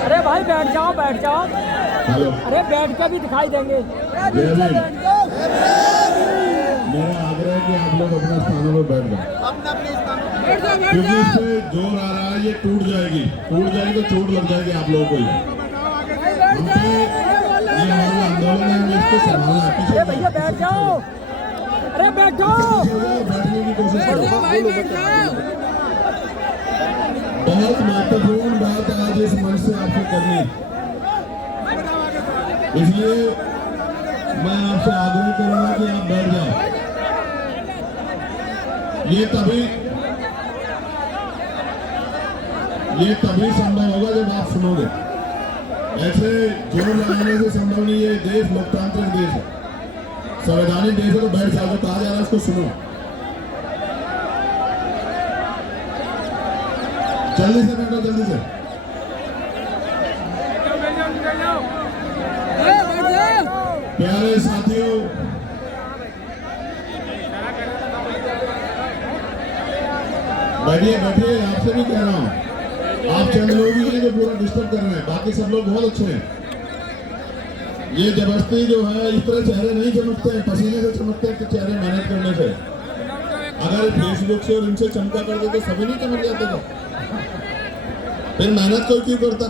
अरे भाई बैठ जाओ बैठ जाओ। अरे बैठ के भी दिखाई देंगे। मेरा आग्रह है कि आप लोग अपने स्थानों पर बैठ जाओ, क्योंकि इससे जोर आ रहा है, ये टूट जाएगी तो चोट लग जाएगी आप लोगों को। ये हमारा आंदोलन है, हमें इसको संभालना है। पीछे भैया बैठ जाओ। अरे बैठो, बैठने की कोशिश करो। बहुत महत्वपूर्ण बात आज इस मंच से आपसे करनी है, इसलिए मैं आपसे आग्रह करूंगा कि आप बैठ जाओ। ये तभी संभव होगा जब आप सुनोगे। ऐसे जोर लगाने से संभव नहीं है। देश लोकतांत्रिक देश है, संवैधानिक देश है, तो बैठ जाओ। कहा जा रहा है उसको सुनो। जल्दी से बैठो, जल्दी से। प्यारे साथियों, बैठिए बैठिए, आपसे भी कह रहा हूँ। आप चंद लोग ही हैं जो पूरा डिस्टर्ब कर रहे हैं, बाकी सब लोग बहुत अच्छे हैं। ये जबरदस्ती जो है, इस तरह चेहरे नहीं चमकते हैं, पसीने से चमकते हैं चेहरे मेहनत करने से। अगर फेसबुक से और इनसे चमका कर देते सभी नहीं चमक जाते थे, फिर मेहनत कोई क्यों करता।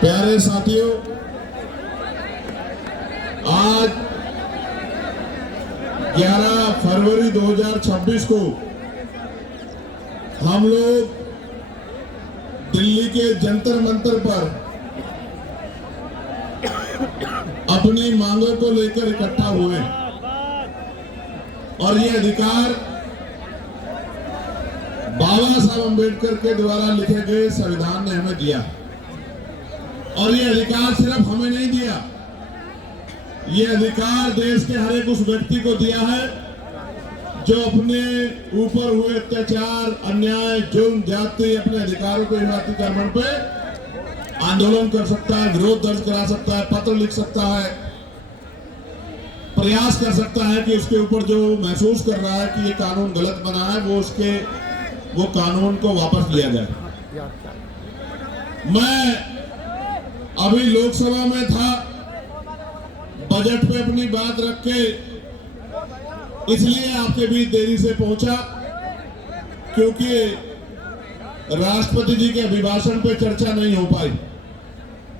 प्यारे साथियों, आज 11 फरवरी 2026 को हम लोग दिल्ली के जंतर मंतर पर अपनी मांगों को लेकर इकट्ठा हुए और ये अधिकार बाबा साहब अम्बेडकर के द्वारा लिखे गए संविधान ने हमें दिया। और ये अधिकार सिर्फ हमें नहीं दिया, ये अधिकार देश के हर एक उस व्यक्ति को दिया है जो अपने ऊपर हुए अत्याचार, अन्याय, जुल्म, जाति, अपने अधिकारों को हिफाजती पे आंदोलन कर सकता है, विरोध दर्ज करा सकता है, पत्र लिख सकता है, प्रयास कर सकता है कि उसके ऊपर जो महसूस कर रहा है कि ये कानून गलत बना है, वो कानून को वापस लिया जाए। मैं अभी लोकसभा में था, बजट पे अपनी बात रख के इसलिए आपके बीच देरी से पहुंचा क्योंकि राष्ट्रपति जी के अभिभाषण पे चर्चा नहीं हो पाई।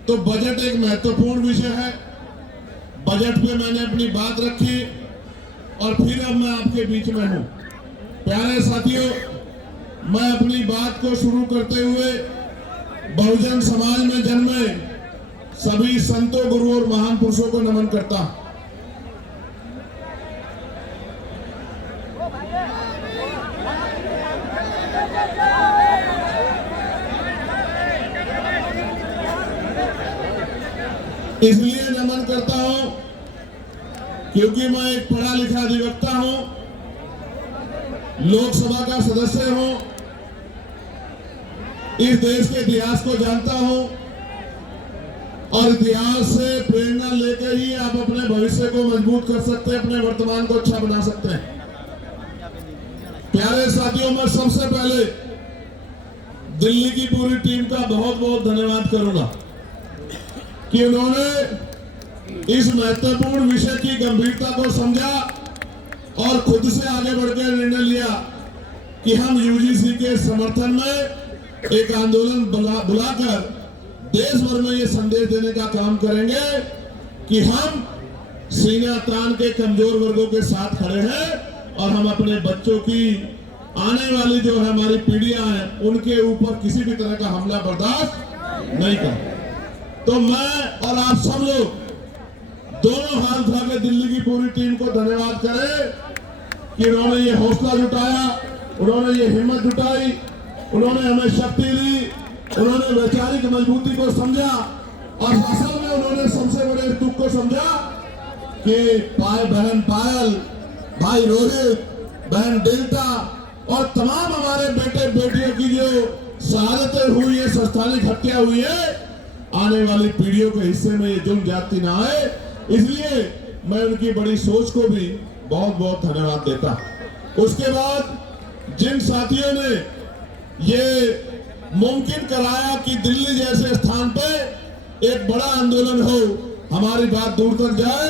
तो बजट एक महत्वपूर्ण विषय है, बजट पे मैंने अपनी बात रखी और फिर अब मैं आपके बीच में हूं। प्यारे साथियों, मैं अपनी बात को शुरू करते हुए बहुजन समाज में जन्मे सभी संतों, गुरुओं और महान पुरुषों को नमन करता हूं। इसलिए नमन करता हूं क्योंकि मैं एक पढ़ा लिखा अधिवक्ता हूं, लोकसभा का सदस्य हूं, इस देश के इतिहास को जानता हूं और इतिहास से प्रेरणा लेकर ही आप अपने भविष्य को मजबूत कर सकते हैं, अपने वर्तमान को अच्छा बना सकते हैं। प्यारे साथियों, मैं सबसे पहले दिल्ली की पूरी टीम का बहुत बहुत धन्यवाद करूंगा कि उन्होंने इस महत्वपूर्ण विषय की गंभीरता को समझा और खुद से आगे बढ़कर निर्णय लिया कि हम यूजीसी के समर्थन में एक आंदोलन बुलाकर देश भर में ये संदेश देने का काम करेंगे कि हम सीना तान के कमजोर वर्गों के साथ खड़े हैं और हम अपने बच्चों की आने वाली जो है हमारी पीढ़ियां हैं उनके ऊपर किसी भी तरह का हमला बर्दाश्त नहीं करें। तो मैं और आप सब लोग दोनों हाथ उठा के दिल्ली की पूरी टीम को धन्यवाद करें कि उन्होंने ये हौसला जुटाया, उन्होंने ये हिम्मत जुटाई, उन्होंने हमें शक्ति दी, उन्होंने वैचारिक मजबूती को समझा और असल में उन्होंने सबसे बड़े दुख को समझा कि बहन पायल, भाई रोहित, बहन डेल्टा और तमाम हमारे बेटे बेटियों की जो शहादतें हुई है, संस्थानिक हत्या हुई है, आने वाली पीढ़ियों के हिस्से में ये जुल्म जाति ना आए, इसलिए मैं उनकी बड़ी सोच को भी बहुत बहुत धन्यवाद देता। उसके बाद जिन साथियों ने ये मुमकिन कराया कि दिल्ली जैसे स्थान पे एक बड़ा आंदोलन हो, हमारी बात दूर तक जाए,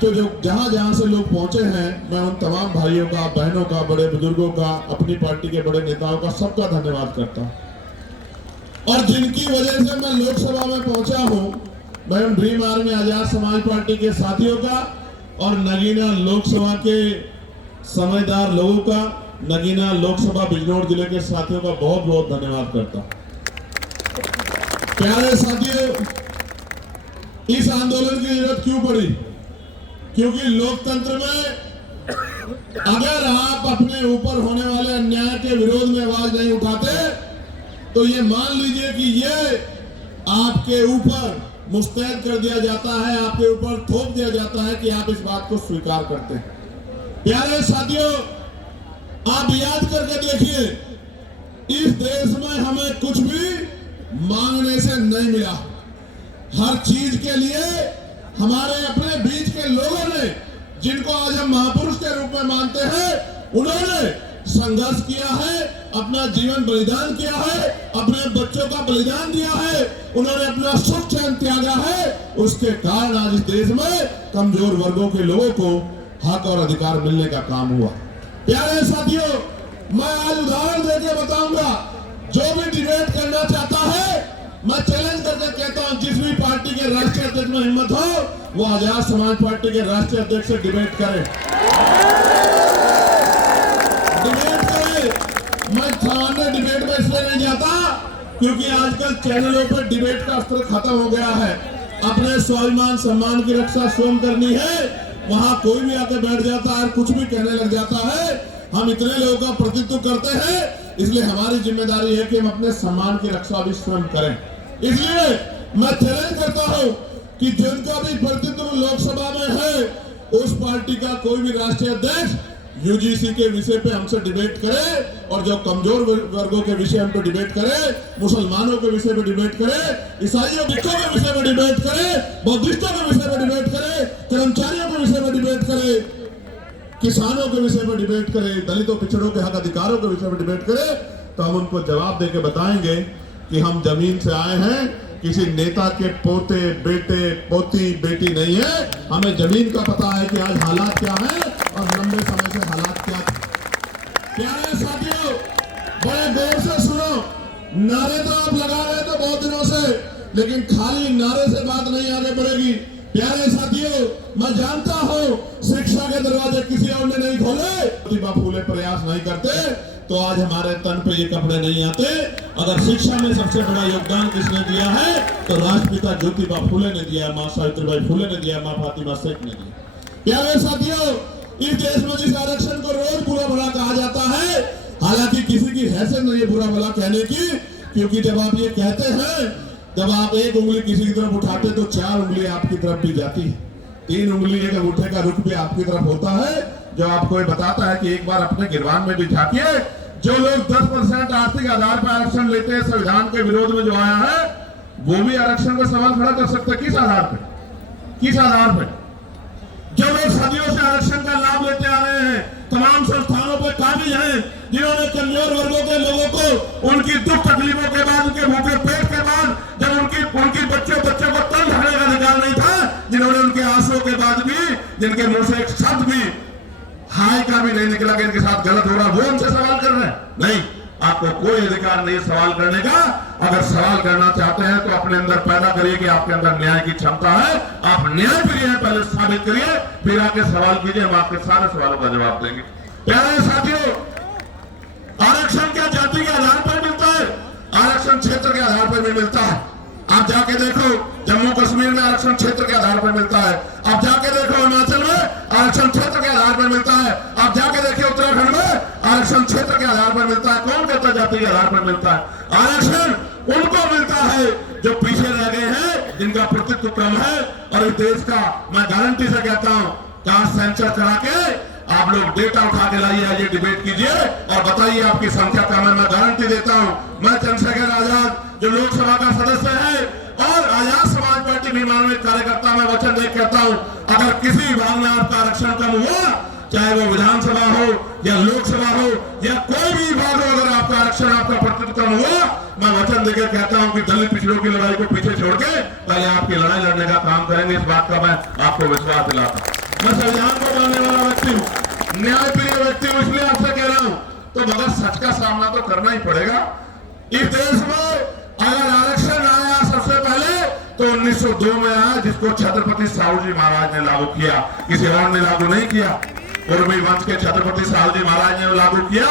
तो जो जहां से लोग पहुंचे हैं, मैं उन तमाम भाइयों का, बहनों का, बड़े बुजुर्गों का, अपनी पार्टी के बड़े नेताओं का, सबका धन्यवाद करता हूं। और जिनकी वजह से मैं लोकसभा में पहुंचा हूं, मैं उन dream army Azad Samaj party के साथियों का और नगीना लोकसभा के समझदार लोगों का, नगीना लोकसभा बिजनौर जिले के साथियों का बहुत बहुत धन्यवाद करता हूं। प्यारे साथियों, इस आंदोलन की जरूरत क्यों पड़ी? क्योंकि लोकतंत्र में अगर आप अपने ऊपर होने वाले अन्याय के विरोध में आवाज नहीं उठाते, तो ये मान लीजिए कि ये आपके ऊपर मुस्तैद कर दिया जाता है, आपके ऊपर थोप दिया जाता है कि आप इस बात को स्वीकार करते हैं। प्यारे साथियों, आप याद करके देखिए, इस देश में हमें कुछ भी मांगने से नहीं मिला। हर चीज के लिए हमारे अपने बीच के लोगों ने, जिनको आज हम महापुरुष के रूप में मानते हैं, उन्होंने संघर्ष किया है, अपना जीवन बलिदान किया है, अपने बच्चों का बलिदान दिया है, उन्होंने अपना सुख चैन त्यागा है। उसके कारण आज इस देश में कमजोर वर्गों के लोगों को हक और अधिकार मिलने का काम हुआ। प्यारे साथियों, मैं आज उदाहरण देके बताऊंगा, जो भी डिबेट करना चाहता है, मैं चैलेंज करके कहता हूं, जिस भी पार्टी के राष्ट्रीय अध्यक्ष में हिम्मत हो, वो आजाद समाज पार्टी के राष्ट्रीय अध्यक्ष से डिबेट करे। मैं सामान्य डिबेट में इसलिए नहीं जाता क्योंकि आजकल चैनलों पर डिबेट का स्तर खत्म हो गया है। अपने स्वाभिमान सम्मान की रक्षा स्वयं करनी है, वहां कोई भी आके बैठ जाता है, कुछ भी कहने लग जाता है। हम इतने लोगों का प्रतिनिधित्व करते हैं, इसलिए हमारी जिम्मेदारी है कि हम अपने सम्मान की रक्षा भी स्वयं करें। इसलिए मैं चैलेंज करता हूं कि जिनका भी प्रतिनिधित्व लोकसभा में है, उस पार्टी का कोई भी राष्ट्रीय अध्यक्ष यूजीसी के विषय पे हमसे डिबेट करे, और जो कमजोर वर्गों के विषय हम पे डिबेट करे, मुसलमानों के विषय पे डिबेट करे, ईसाइयों के विषय पे डिबेट करे, बौद्धिस्टों के विषय पे डिबेट करे, कर्मचारियों के विषय पे डिबेट करे, किसानों के विषय पे डिबेट करे, दलितों पिछड़ों के हक अधिकारों के विषय पे डिबेट करे, तो हम उनको जवाब देके बताएंगे कि हम जमीन से आए हैं, किसी नेता के पोते, बेटे, पोती, बेटी नहीं है। हमें जमीन का पता है कि आज हालात क्या है और लंबे समय से हालात क्या थे। प्यारे साथियों, बड़े गौर से सुनो, नारे तो आप लगा रहे थे बहुत दिनों से, लेकिन खाली नारे से बात नहीं आगे बढ़ेगी। प्यारे साथियों, मैं जानता हूं शिक्षा के दरवाजे किसी और ने नहीं खोले, ज्योतिबा फूले प्रयास नहीं करते तो आज हमारे तन पे ये कपड़े नहीं आते। अगर शिक्षा में सबसे बड़ा योगदान किसने दिया है, तो राष्ट्रपिता ज्योतिबा फूले ने दिया, मां सावित्रीबाई फूले ने दिया, मां फातिमा शेख ने दिया। प्यारे साथियों, इस देश में जिस आरक्षण को रोज बुरा भला कहा जाता है, हालांकि किसी की हैसियत नहीं है बुरा भला कहने की, क्योंकि जब आप ये कहते हैं, जब आप एक उंगली किसी की तरफ उठाते तो 4 उंगली आपकी तरफ भी जाती है, 3 उंगली एक अंगूठे का रुख भी आपकी तरफ होता है, जो आपको बताता है कि एक बार अपने गिरवान में भी झांकिए। जो लोग 10% आर्थिक आधार पर आरक्षण लेते हैं, संविधान के विरोध में जो आया है, वो भी आरक्षण का सवाल खड़ा कर सकते हैं। किस आधार पे? किस आधार पे? जो लोग सदियों से आरक्षण का लाभ लेते आ रहे हैं, तमाम संस्थानों पर काबिज हैं, जिन्होंने कमजोर वर्गों के लोगों को उनकी दुख तकलीफों के बाद, उनके भूखे पेट के बाद, जब उनकी बच्चों को तन ढकने का अधिकार नहीं था, जिन्होंने उनके आंसुओं के बाद भी, जिनके मुंह से एक शब्द भी हाय का भी नहीं निकला कि इनके साथ गलत हो रहा, वो उनसे सवाल कर रहे हैं? नहीं, आपको कोई अधिकार नहीं सवाल करने का। अगर सवाल करना चाहते हैं तो अपने अंदर पैदा करिए कि आपके अंदर न्याय की क्षमता है, आप न्याय प्रिय हैं, पहले साबित करिए, फिर आके सवाल कीजिए, हम आपके सारे सवालों का जवाब देंगे। प्यारे साथियों, आरक्षण क्या जाति के आधार पर मिलता है? आरक्षण क्षेत्र के आधार पर भी मिलता है। आप जाके देखो, जम्मू कश्मीर में आरक्षण क्षेत्र के आधार पर मिलता है। आप जाके देखो, हिमाचल में आरक्षण क्षेत्र के आधार पर मिलता है। आप जाके देखिए, उत्तराखंड में आरक्षण क्षेत्र के आधार पर मिलता है। कौन कहता है जाति के आधार पर मिलता है? आरक्षण उनको मिलता है जो पीछे रह गए हैं, जिनका प्रतिनिधित्व कम है। और इस देश का मैं गारंटी से कहता हूं, कास्ट सेंसस करा के आप लोग डेटा उठा के लाइए, ये डिबेट कीजिए और बताइए आपकी संख्या कम है। मैं गारंटी देता हूं, मैं चंद्रशेखर आजाद जो लोकसभा का सदस्य है और आजाद नियमान्वित कार्यकर्ता मैं वचन दे कहता हूं, अगर किसी विभाग में आपका आरक्षण कम हुआ, चाहे वो विधानसभा हो या लोकसभा हो या कोई भी विभाग हो, अगर आपका आरक्षण आपका प्रतिशत कम हुआ, मैं वचन देकर कहता हूं कि दलित पिछड़ों की लड़ाई को पीछे छोड़ के पहले आपकी लड़ाई लड़ने का काम करेंगे। इस बात का मैं आपको विश्वास दिलाता हूं। मैं संविधान को मानने वाला व्यक्ति हूं, न्यायप्रिय व्यक्ति हूं, इसलिए आपसे कह रहा हूं, तो मगर सच का सामना तो करना ही पड़ेगा। इस देश में अगर आरक्षण आया सबसे पहले तो 1902 में आया, जिसको छत्रपति साहू जी महाराज ने लागू किया, किसी और ने लागू नहीं किया। पूर्वी वंश के छत्रपति साहू जी महाराज ने लागू किया,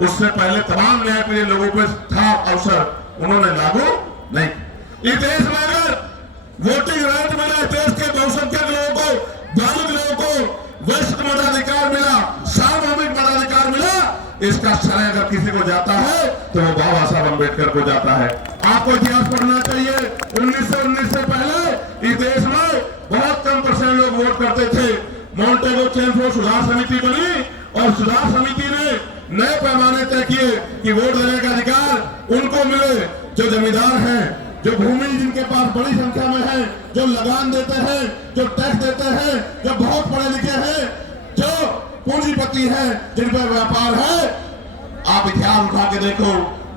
उससे पहले तमाम न्यायप्रिय लोगों पे था अवसर, उन्होंने लागू नहीं। इस देश में अगर वोटिंग राइट मिला, देश के बहुसंख्यक लोगों को, दलित लोगों को वैश्विक मताधिकार मिला, सार्वभौमिक मताधिकार मिला, इसका श्रेय अगर किसी को जाता है तो वो बाबा साहब अम्बेडकर को जाता है। आपको इतिहास पढ़ना चाहिए। 1919 से पहले इस देश में बहुत कम % लोग वोट करते थे। मॉन्टेगो चेमफोर्ड सुधार समिति बनी और सुधार समिति ने नए पैमाने तय किए कि वोट देने का अधिकार उनको मिले जो जमींदार हैं, जो भूमि जिनके पास बड़ी संख्या में है, जो लगान देते हैं, जो टैक्स देते हैं, जो बहुत पढ़े लिखे हैं, जो पूंजीपति हैं, जिन पर व्यापार है। आप इतिहास उठा के देखो,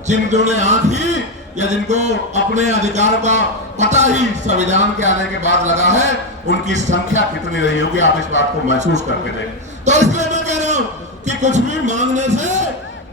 जिनको ने आंख ही या जिनको अपने अधिकार का पता ही संविधान के आने के बाद लगा है, उनकी संख्या कितनी रही होगी, आप इस बात को महसूस करके देखें। तो इसलिए मैं कह रहा हूं कि कुछ भी मांगने से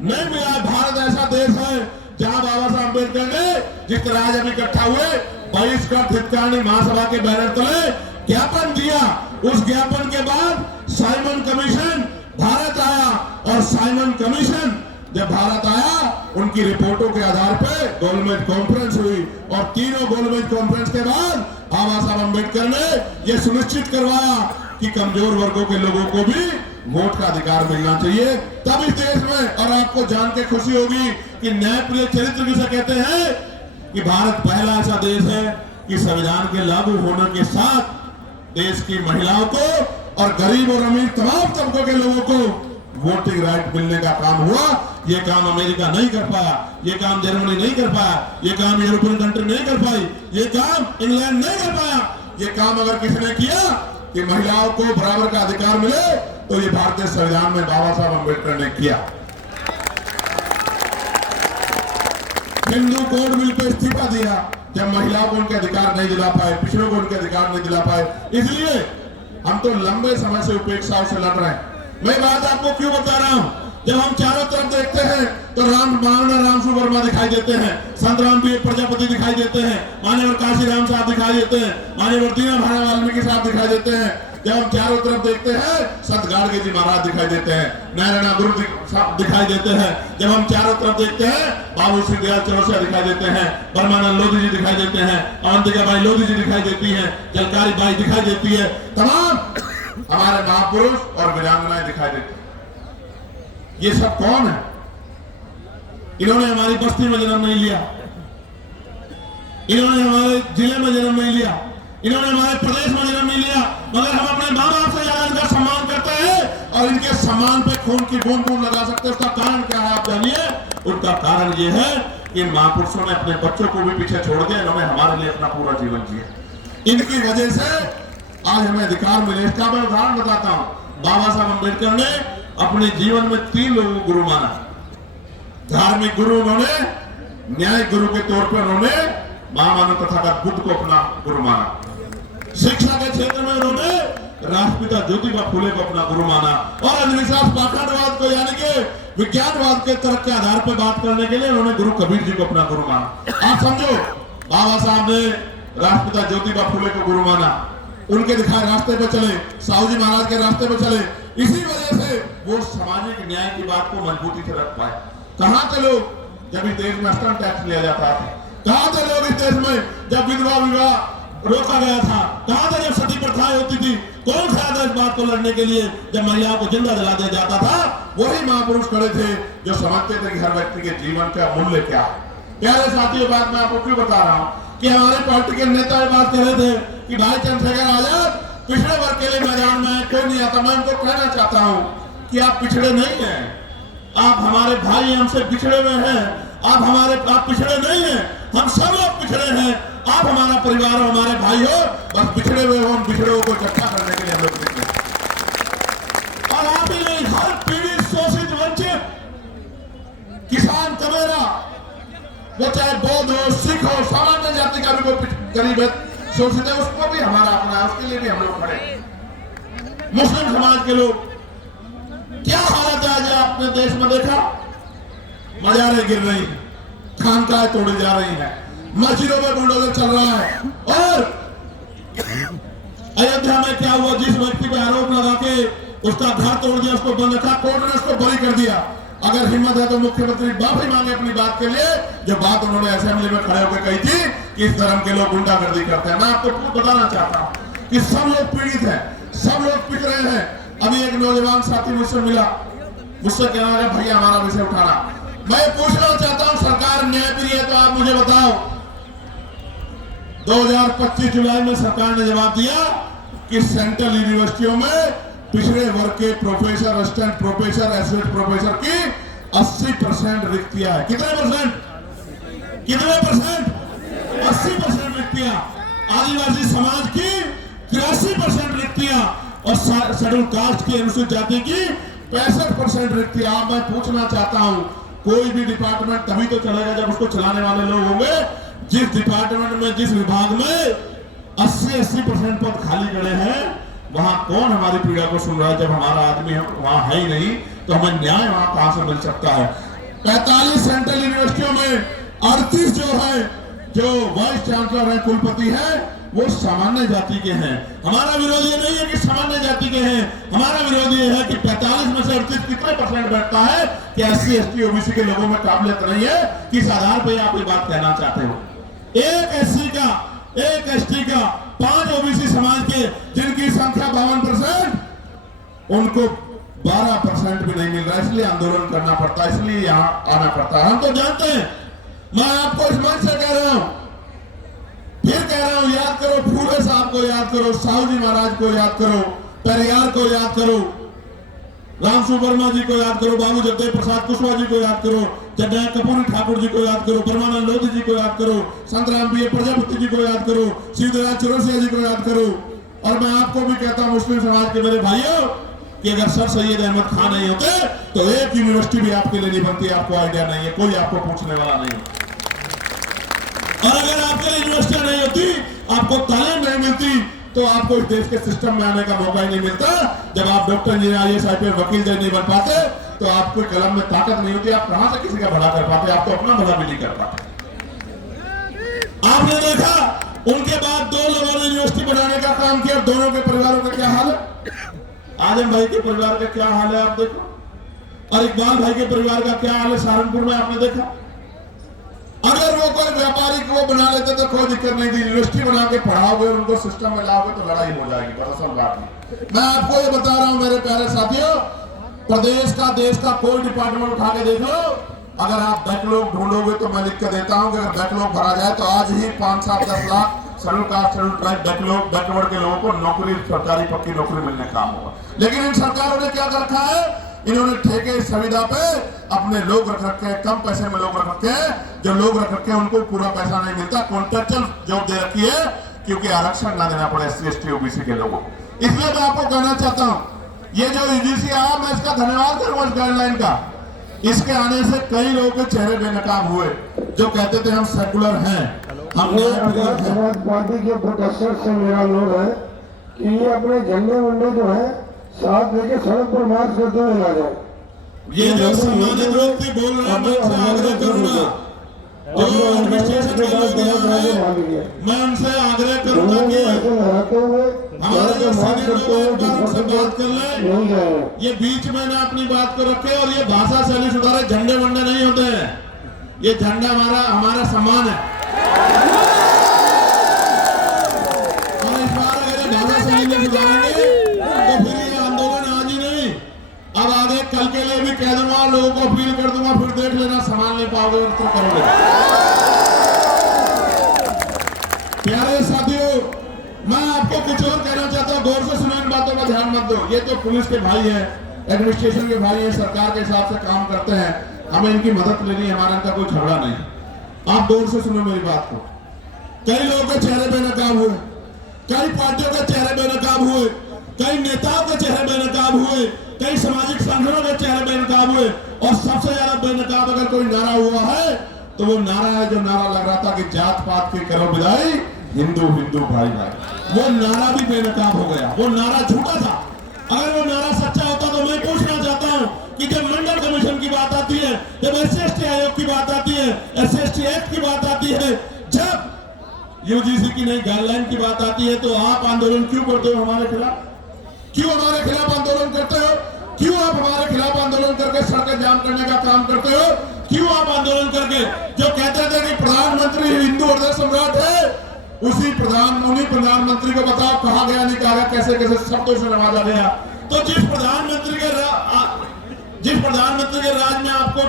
नहीं मिला। भारत ऐसा देश है जहां बाबा साहब अम्बेडकर ने जिस तरह आज हम इकट्ठा हुए, बहिष्कृत हितकारिणी महासभा के बैनर तले ज्ञापन दिया, उस ज्ञापन के बाद साइमन कमीशन भारत आया और साइमन कमीशन जब भारत आया, उनकी रिपोर्टों के आधार पर गोलमेज कॉन्फ्रेंस हुई और तीनों गोलमेज कॉन्फ्रेंस के बाद बाबा साहब अम्बेडकर ने यह सुनिश्चित करवाया कि कमजोर वर्गों के लोगों को भी वोट का अधिकार मिलना चाहिए। तब इस देश में, और आपको जान के खुशी होगी कि न्यायप्रिय चरित्र जिसे कहते हैं, कि भारत पहला ऐसा देश है कि संविधान के लागू होने के साथ देश की महिलाओं को और गरीब और अमीर तमाम तबकों के लोगों को वोटिंग राइट मिलने का काम हुआ। ये काम अमेरिका नहीं कर पाया, ये काम जर्मनी नहीं कर पाया, ये काम यूरोपियन कंट्री नहीं कर पाई, ये काम इंग्लैंड नहीं कर पाया। ये काम अगर किसी ने किया कि महिलाओं को बराबर का अधिकार मिले, तो ये भारतीय संविधान में बाबा साहब अम्बेडकर ने किया। हिंदू कोड बिल पे इस्तीफा दिया जब महिलाओं को उनके अधिकार नहीं दिला पाए, पिछड़ों को उनके अधिकार नहीं दिला पाए। इसलिए हम तो लंबे समय से उपेक्षाओं से लड़ रहे हैं। मैं बात आपको क्यों बता रहा हूं, जब हम चारों तरफ देखते हैं तो रामसु वर्मा दिखाई देते हैं, संत रामप्रिय प्रजापति दिखाई देते हैं, मान्यवर काशीराम साहब दिखाई देते हैं, मान्यवर दीना भाई वाल्मीकि साहब दिखाई देते हैं। जब हम चारों तरफ देखते हैं, संत गाड़गे जी महाराज दिखाई देते हैं, नारायण गुरु दिखाई देते हैं। जब हम चारों तरफ देखते हैं, बाबू श्री दयाल चौरसिया दिखाई देते हैं, परमानंद लोधी जी दिखाई देते हैं, अवंतिका बाई लोधी जी दिखाई देती है, जलकारी बाई दिखाई देती है, तमाम हमारे महापुरुष और वीरांगनाएं दिखाई देती है। ये सब कौन है? इन्होंने हमारी बस्ती में जन्म नहीं लिया, इन्होंने हमारे जिले में जन्म नहीं लिया, इन्होंने हमारे प्रदेश में जन्म नहीं लिया, मगर हम अपने माँ बाप से ज्यादा इनका सम्मान करते हैं और इनके सम्मान पे खून की बूंद बूंद लगा सकते हैं। उसका कारण क्या है आप जानिए। उसका कारण ये है कि इन महापुरुषों ने अपने बच्चों को भी पीछे छोड़ दिया, इन्होंने हमारे लिए अपना पूरा जीवन जिया। इनकी वजह से आज हमें अधिकार मिले। इसका मैं उदाहरण बताता हूं। बाबा साहब अम्बेडकर ने अपने जीवन में 3 लोगों को गुरु माना। धार्मिक गुरु उन्होंने, न्यायिक गुरु के तौर पर उन्होंने महामानव तथागत बुद्ध को अपना गुरु माना। शिक्षा के क्षेत्र में उन्होंने राष्ट्रपिता ज्योतिबा फुले को अपना गुरु माना और अंधविश्वास पाखंडवाद को यानी कि विज्ञानवाद के तर्क के आधार पर बात करने के लिए उन्होंने गुरु कबीर जी को अपना गुरु माना। आप समझो, बाबा साहब ने राष्ट्रपिता ज्योतिबा फुले को गुरु माना, उनके दिखाए रास्ते पे चले, साहू जी महाराज के रास्ते पे चले। इसी वजह से वो सामाजिक न्याय की बात को मजबूती से रख पाए। कहां थे लोग जब इस देश में अस्टन टैक्स लिया जाता था? कहां थे लोग इस देश में जब विधवा विवाह रोका गया था? कहां थे जब सती प्रथाएं होती थी? कौन खड़ा था इस बात को लड़ने के लिए जब महिलाओं को जिंदा जला दिया जाता था? वही महापुरुष खड़े थे जो समझते थे कि हर व्यक्ति के जीवन का मूल्य क्या है। प्यारे साथियों, बात मैं आपको क्यों बता रहा हूं कि हमारे पार्टी के नेता बात कह रहे थे कि भाई चंद्रशेखर आजाद पिछड़े वर्ग के लिए मैदान में कोई नहीं आता। मैं उनको कहना चाहता हूं कि आप पिछड़े नहीं हैं, आप हमारे भाई हमसे पिछड़े हुए हैं, आप पिछड़े नहीं हैं, हम सब लोग पिछड़े हैं। आप हमारा परिवार हो, हमारे भाई हो, बस पिछड़े हुए हो, हम पिछड़े को इकट्ठा करने के लिए हम लोग निकले। और आप ही नहीं, हर पीड़ित, शोषित, वंचित किसान, कमेरा, वो चाहे बौद्ध हो, सिख हो, सामान्य जाति का भी कोई गरीब है, शोषित है, उसको भी हमारा अपना है, उसके लिए भी हम लोग खड़े। मुस्लिम समाज के लोग, क्या हालत है आज आपने देश में देखा? मजारें गिर रही हैं, खानकाएं तोड़ी जा रही हैं, मस्जिदों में बुलडोजर चल रहा है। और अयोध्या में क्या हुआ? जिस व्यक्ति पे आरोप लगा के उसका घर तोड़ दिया, उसको बंद रखा, कोर्ट ने उसको बरी कर दिया। अगर हिम्मत है तो मुख्यमंत्री माफी मांगे अपनी बात के लिए, जो बात उन्होंने असेंबली में खड़े होकर कही थी कि इस धर्म के लोग गुंडागर्दी करते हैं। मैं आपको बताना चाहता हूं कि सब लोग पीड़ित हैं, सब लोग पिछड़े हैं। अभी एक नौजवान साथी मुझसे मिला, मुझसे कहना है भैया हमारा विषय उठाना। मैं पूछना चाहता हूं, सरकार न्यायप्रिय है तो आप मुझे बताओ, 2025 जुलाई में सरकार ने जवाब दिया कि सेंट्रल यूनिवर्सिटियों में पिछड़े वर्ग के professor, assistant professor, associate professor की 80% रिक्तियां है। कितने परसेंट? 80% रिक्तियां। आदिवासी समाज की 83% रिक्तियां और शेड्यूल कास्ट की, अनुसूचित जाति की 65% रिक्तियां। अब मैं पूछना चाहता हूं, कोई भी डिपार्टमेंट तभी तो चलेगा जब उसको चलाने वाले लोग होंगे। जिस डिपार्टमेंट में, जिस विभाग में 80% पद खाली पड़े हैं, वहां कौन हमारी पीड़ा को सुन रहा है? जब हमारा आदमी वहां है ही नहीं तो हमें न्याय वहां कहां से मिल सकता है? 45 सेंट्रल यूनिवर्सिटियों में 38 जो वाइस चांसलर है, कुलपति है, वो सामान्य जाति के हैं। हमारा विरोध ये नहीं है कि सामान्य जाति के हैं, हमारा विरोध ये है कि 45 में से 38 कितने परसेंट बैठता है कि SC, ST, OBC के लोगों में काबिलियत नहीं है? किस आधार पर आप ये बात कहना चाहते हो? एक SC का, एक ST का, 5 OBC समाज के जिनकी संख्या 52%, उनको 12% भी नहीं मिल रहा, इसलिए आंदोलन करना पड़ता है, इसलिए यहाँ आना पड़ता है। हम तो जानते हैं, मैं आपको इस मंच से कह रहा हूं, फिर कह रहा हूं, याद करो फूले साहब को, याद करो साहू जी महाराज को, याद करो पेरियार को, याद करो रामसु वर्मा जी को, याद करो बाबू जगदेव प्रसाद कुशवाहा जी को, याद करो चड्डा कपूरी ठाकुर जी को, याद करो परमानंद लोधी जी को, याद करो संत राम बी प्रजापति जी को, याद करो शिवदयाल चौरसिया जी को, याद करो। और मैं आपको भी कहता हूं, मुस्लिम समाज के मेरे भाइयों, कि अगर सर सैयद अहमद खान नहीं होते तो एक यूनिवर्सिटी भी आपके लिए नहीं बनती। आपको आइडिया नहीं है, कोई आपको पूछने वाला नहीं। और अगर आपके लिए यूनिवर्सिटी नहीं होती, आपको तालीम नहीं मिलती, तो आपको इस देश के सिस्टम में आने का मौका ही नहीं मिलता। जब आप डॉक्टर, इंजीनियर, IAS, IPS, वकील जज नहीं बन पाते, तो आपको कलम में ताकत नहीं होती। आप कहां से किसी का भला कर पाते? आप तो अपना भला भी नहीं कर पाते। आपने देखा उनके बाद 2 लोगों ने यूनिवर्सिटी बनाने का काम किया, दोनों के परिवारों का क्या हाल है? आजम भाई के परिवार का क्या हाल है आप देखो, और इकबाल भाई के परिवार का क्या हाल है सहारनपुर में, आपने देखा। अगर वो कोई व्यापारी को बना लेते तो कोई दिक्कत नहीं थी। यूनिवर्सिटी बना के पढ़ाओगे, उनको सिस्टम में लाओगे तो लड़ाई हो जाएगी, दरअसल बात नहीं। मैं आपको ये बता रहा हूं मेरे प्यारे साथियों, प्रदेश का, देश का कोई डिपार्टमेंट उठा के देख लो, अगर आप बैकलॉग ढूंढोगे तो मैं लिख के देता हूं कि अगर बैकलॉग भरा जाए तो आज ही 5, 7, 10 lakh schedule caste, schedule tribe, backlog, backward के लोगों को नौकरी, सरकारी पक्की नौकरी मिलने काम होगा। लेकिन इन सरकारों ने क्या कर रखा है? इन्होंने ठेके सुविधा पे अपने लोग रख रखे हैं, कम पैसे में लोग रख रखे हैं। जो लोग रख रखे हैं उनको पूरा पैसा नहीं मिलता, कॉन्ट्रैक्चुअल जॉब दे रखी है, क्योंकि आरक्षण ना देना पड़े SC, ST, OBC के लोगों को। इसलिए मैं आपको कहना चाहता हूं, ये जो UGC आया, मैं इसका धन्यवाद करूंगा इस गाइडलाइन का। इसके आने से कई लोगों के चेहरे बेनकाब हुए जो कहते थे हम सेकुलर हैं, हम समाज पार्टी के प्रोटेस्टर से मेरा अनुरोध है कि ये अपने झंडे वंडे जो है साथ लेके सड़क पर मार्च करते हुए ना जाए। ये जो सामान्य व्यक्ति बोल रहा है, मैं उनसे आग्रह करूंगा, जो एडमिनिस्ट्रेशन के लोग मैं उनसे आग्रह करूंगा कि हमारे जो सीनियर लोग हैं उनसे बात कर लें, ये बीच में ना अपनी बात को रखे और ये भाषा शैली सुधारे। झंडे वंडे नहीं होते हैं, ये झंडा हमारा सम्मान है। और इस बार अगर भाषा शैली में सुधारेंगे तो फिर ये आंदोलन आज ही नहीं, अब आगे कल के लिए भी कह दूंगा, लोगों को अपील कर दूंगा, फिर देख लेना संभाल नहीं पाओगे तो करोगे। प्यारे साथियों, मैं आपको कुछ और कहना चाहता हूं, गौर से सुनो, इन बातों का ध्यान मत दो। ये तो पुलिस के भाई हैं, एडमिनिस्ट्रेशन के भाई हैं, सरकार के हिसाब से काम करते हैं, हमें इनकी मदद लेनी है, हमारा इनका कोई झगड़ा नहीं। आप गौर से सुनो मेरी बात को। कई लोगों के चेहरे बेनकाब हुए, कई पार्टियों के चेहरे बेनकाब हुए, कई नेताओं के चेहरे बेनकाब हुए, कई सामाजिक संगठनों के चेहरे बेनकाब हुए, और सबसे ज्यादा बेनकाब अगर कोई नारा हुआ है तो वो नारा है जो नारा लग रहा था कि जात पात की करो विदाई, हिंदू हिंदू भाई भाई। वो नारा भी बेनकाब हो गया, वो नारा झूठा था। अगर वो नारा सच्चा होता तो मैं पूछना चाहता हूं कि जब मंडल कमीशन की बात आती है, जब SC/ST आयोग की बात आती है, SC/ST एक्ट की बात आती है, जब UGC की नई गाइडलाइन की बात आती है, तो आप आंदोलन क्यों करते हो हमारे खिलाफ? क्यों हमारे खिलाफ आंदोलन करते हो? क्यों आप हमारे खिलाफ आंदोलन करके सड़कें जाम करने का काम करते हो? क्यों आप आंदोलन करके जो कहते थे कि प्रधानमंत्री हिंदू हृदय सम्राट है, उन्हीं प्रधानमंत्री को बताओ कहा गया, नहीं कहा गया, कैसे कैसे शब्दों से नवाजा गया। तो जिस प्रधानमंत्री के राज में आपको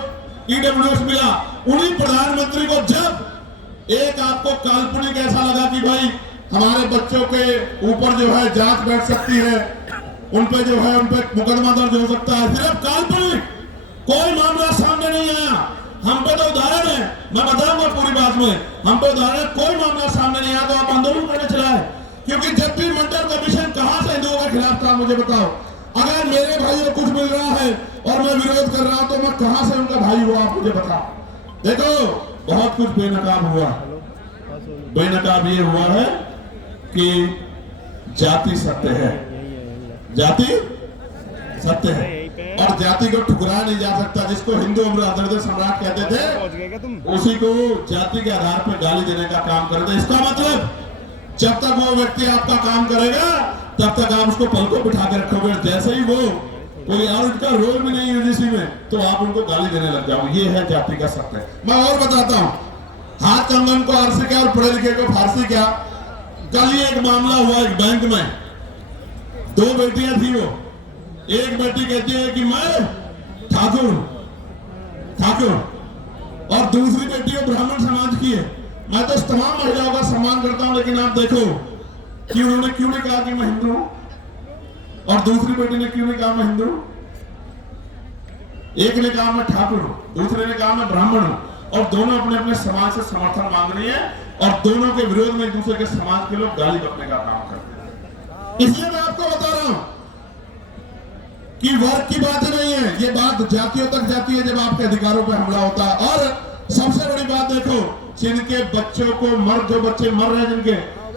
EWS मिला, उन्हीं प्रधानमंत्री को जब एक आपको काल्पनिक ऐसा लगा कि भाई हमारे बच्चों के ऊपर जो है जांच बैठ सकती है, उन पे जो है उन पे मुकदमा दर्ज हो सकता है, सिर्फ काल्पनिक, कोई मामला सामने नहीं आया। हम पे तो उदाहरण है, मैं बताऊंगा पूरी बात में, हम पे उदाहरण, कोई मामला सामने नहीं आया तो आप आंदोलन करने चला है। क्योंकि जब भी मंडल कमीशन कहां से हिंदुओं के खिलाफ था, मुझे बताओ। अगर मेरे भाइयों को कुछ मिल रहा है और मैं विरोध कर रहा हूं तो मैं कहां से उनका भाई हुआ, आप मुझे बताओ। देखो बहुत कुछ बेनकाब हुआ। बेनकाब ये हुआ है कि जाति सत्य है, जाति सत्य है, और जाति को ठुकराया नहीं जा सकता। जिसको हिंदू हृदय सम्राट कहते थे, उसी को जाति के आधार पर गाली देने का काम करते। इसका मतलब जब तक वो व्यक्ति आपका काम करेगा तब तक आप उसको पलकों बिठा के रखोगे। जैसे ही वो कोई और उनका रोल भी नहीं UGC में, तो आप उनको गाली देने लग जाओ। ये है जाति का सत्य। मैं और बताता हूँ, हाथ कंगन को आरसी क्या और पढ़े लिखे को फारसी क्या। कल ही एक मामला हुआ एक बैंक में, 2 बेटियां थी। वो एक बेटी कहती है कि मैं ठाकुर और दूसरी बेटी वो ब्राह्मण समाज की है। मैं तो तमाम महिलाओं का सम्मान करता हूं, लेकिन आप देखो कि उन्होंने क्यों नहीं कहा कि मैं हिंदू हूं, और दूसरी बेटी ने क्यों नहीं कहा मैं हिंदू हूं। एक ने कहा मैं ठाकुर हूं, दूसरे ने कहा मैं ब्राह्मण हूं, और दोनों अपने अपने समाज से समर्थन मांग रही है, और दोनों के विरोध में एक दूसरे के समाज के लोग गाली बकने का काम करते हैं। इसलिए मैं आपको बता रहा हूं कि वर्ग की बात नहीं है, ये बात जातियों तक जाती है जब आपके अधिकारों पर हमला होता है। और सबसे बड़ी बात देखो, जिनके बच्चों को जो बच्चे मर रहे हैं जिनके,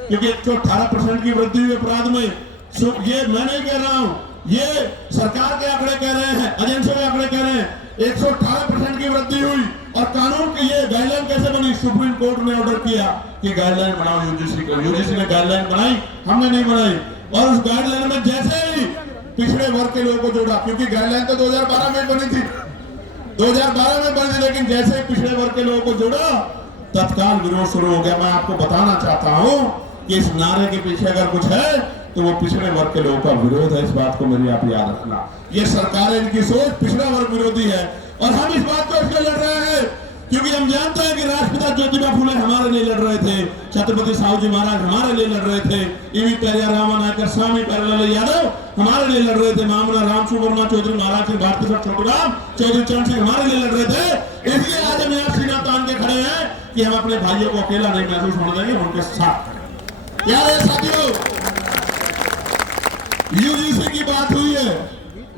क्योंकि 118% की वृद्धि हुई अपराध में। ये मैं नहीं कह रहा हूं, ये सरकार के आंकड़े कह रहे हैं, एजेंसियों के आंकड़े कह रहे हैं। 118% की वृद्धि हुई, और कानून की ये गाइडलाइन कैसे बनी? सुप्रीम कोर्ट ने ऑर्डर किया कि गाइडलाइन बनाओ UGC को। UGC ने गाइडलाइन बनाई, हमने नहीं बनाई। और उस गाइडलाइन में जैसे ही पिछड़े वर्ग के लोगों को जोड़ा, क्योंकि गाइडलाइन तो 2012 में बनी थी, 2012 में बनी थी, लेकिन जैसे ही पिछड़े वर्ग के लोगों को जोड़ा, तत्काल विरोध शुरू हो गया। मैं आपको बताना चाहता हूं कि इस नारे के पीछे अगर कुछ है तो वो पिछड़े वर्ग के लोगों का विरोध है। इस बात को मेरी आप याद रखना। ये सरकारें, इनकी सोच पिछड़ा वर्ग विरोधी है, और हम इस बात को इसलिए लड़ रहे हैं क्योंकि हम जानते हैं कि राष्ट्रपिता ज्योतिबा फुले हमारे लिए लड़ रहे थे, छत्रपति साहू जी महाराज हमारे लिए लड़ रहे थे, ईवी पेरियार रामानायकर स्वामी प्यारेलाल यादव हमारे लिए लड़ रहे थे, मामला राम सुवर्मा चौधरी महाराज सिंह भारती सर छोटूराम चौधरी चरण सिंह हमारे लिए लड़ रहे थे। इसलिए आज हम यहाँ सीना तान के खड़े हैं कि हम अपने भाइयों को अकेला नहीं महसूस होने देंगे, उनके साथ। प्यारे साथियों, UGC की बात हुई है,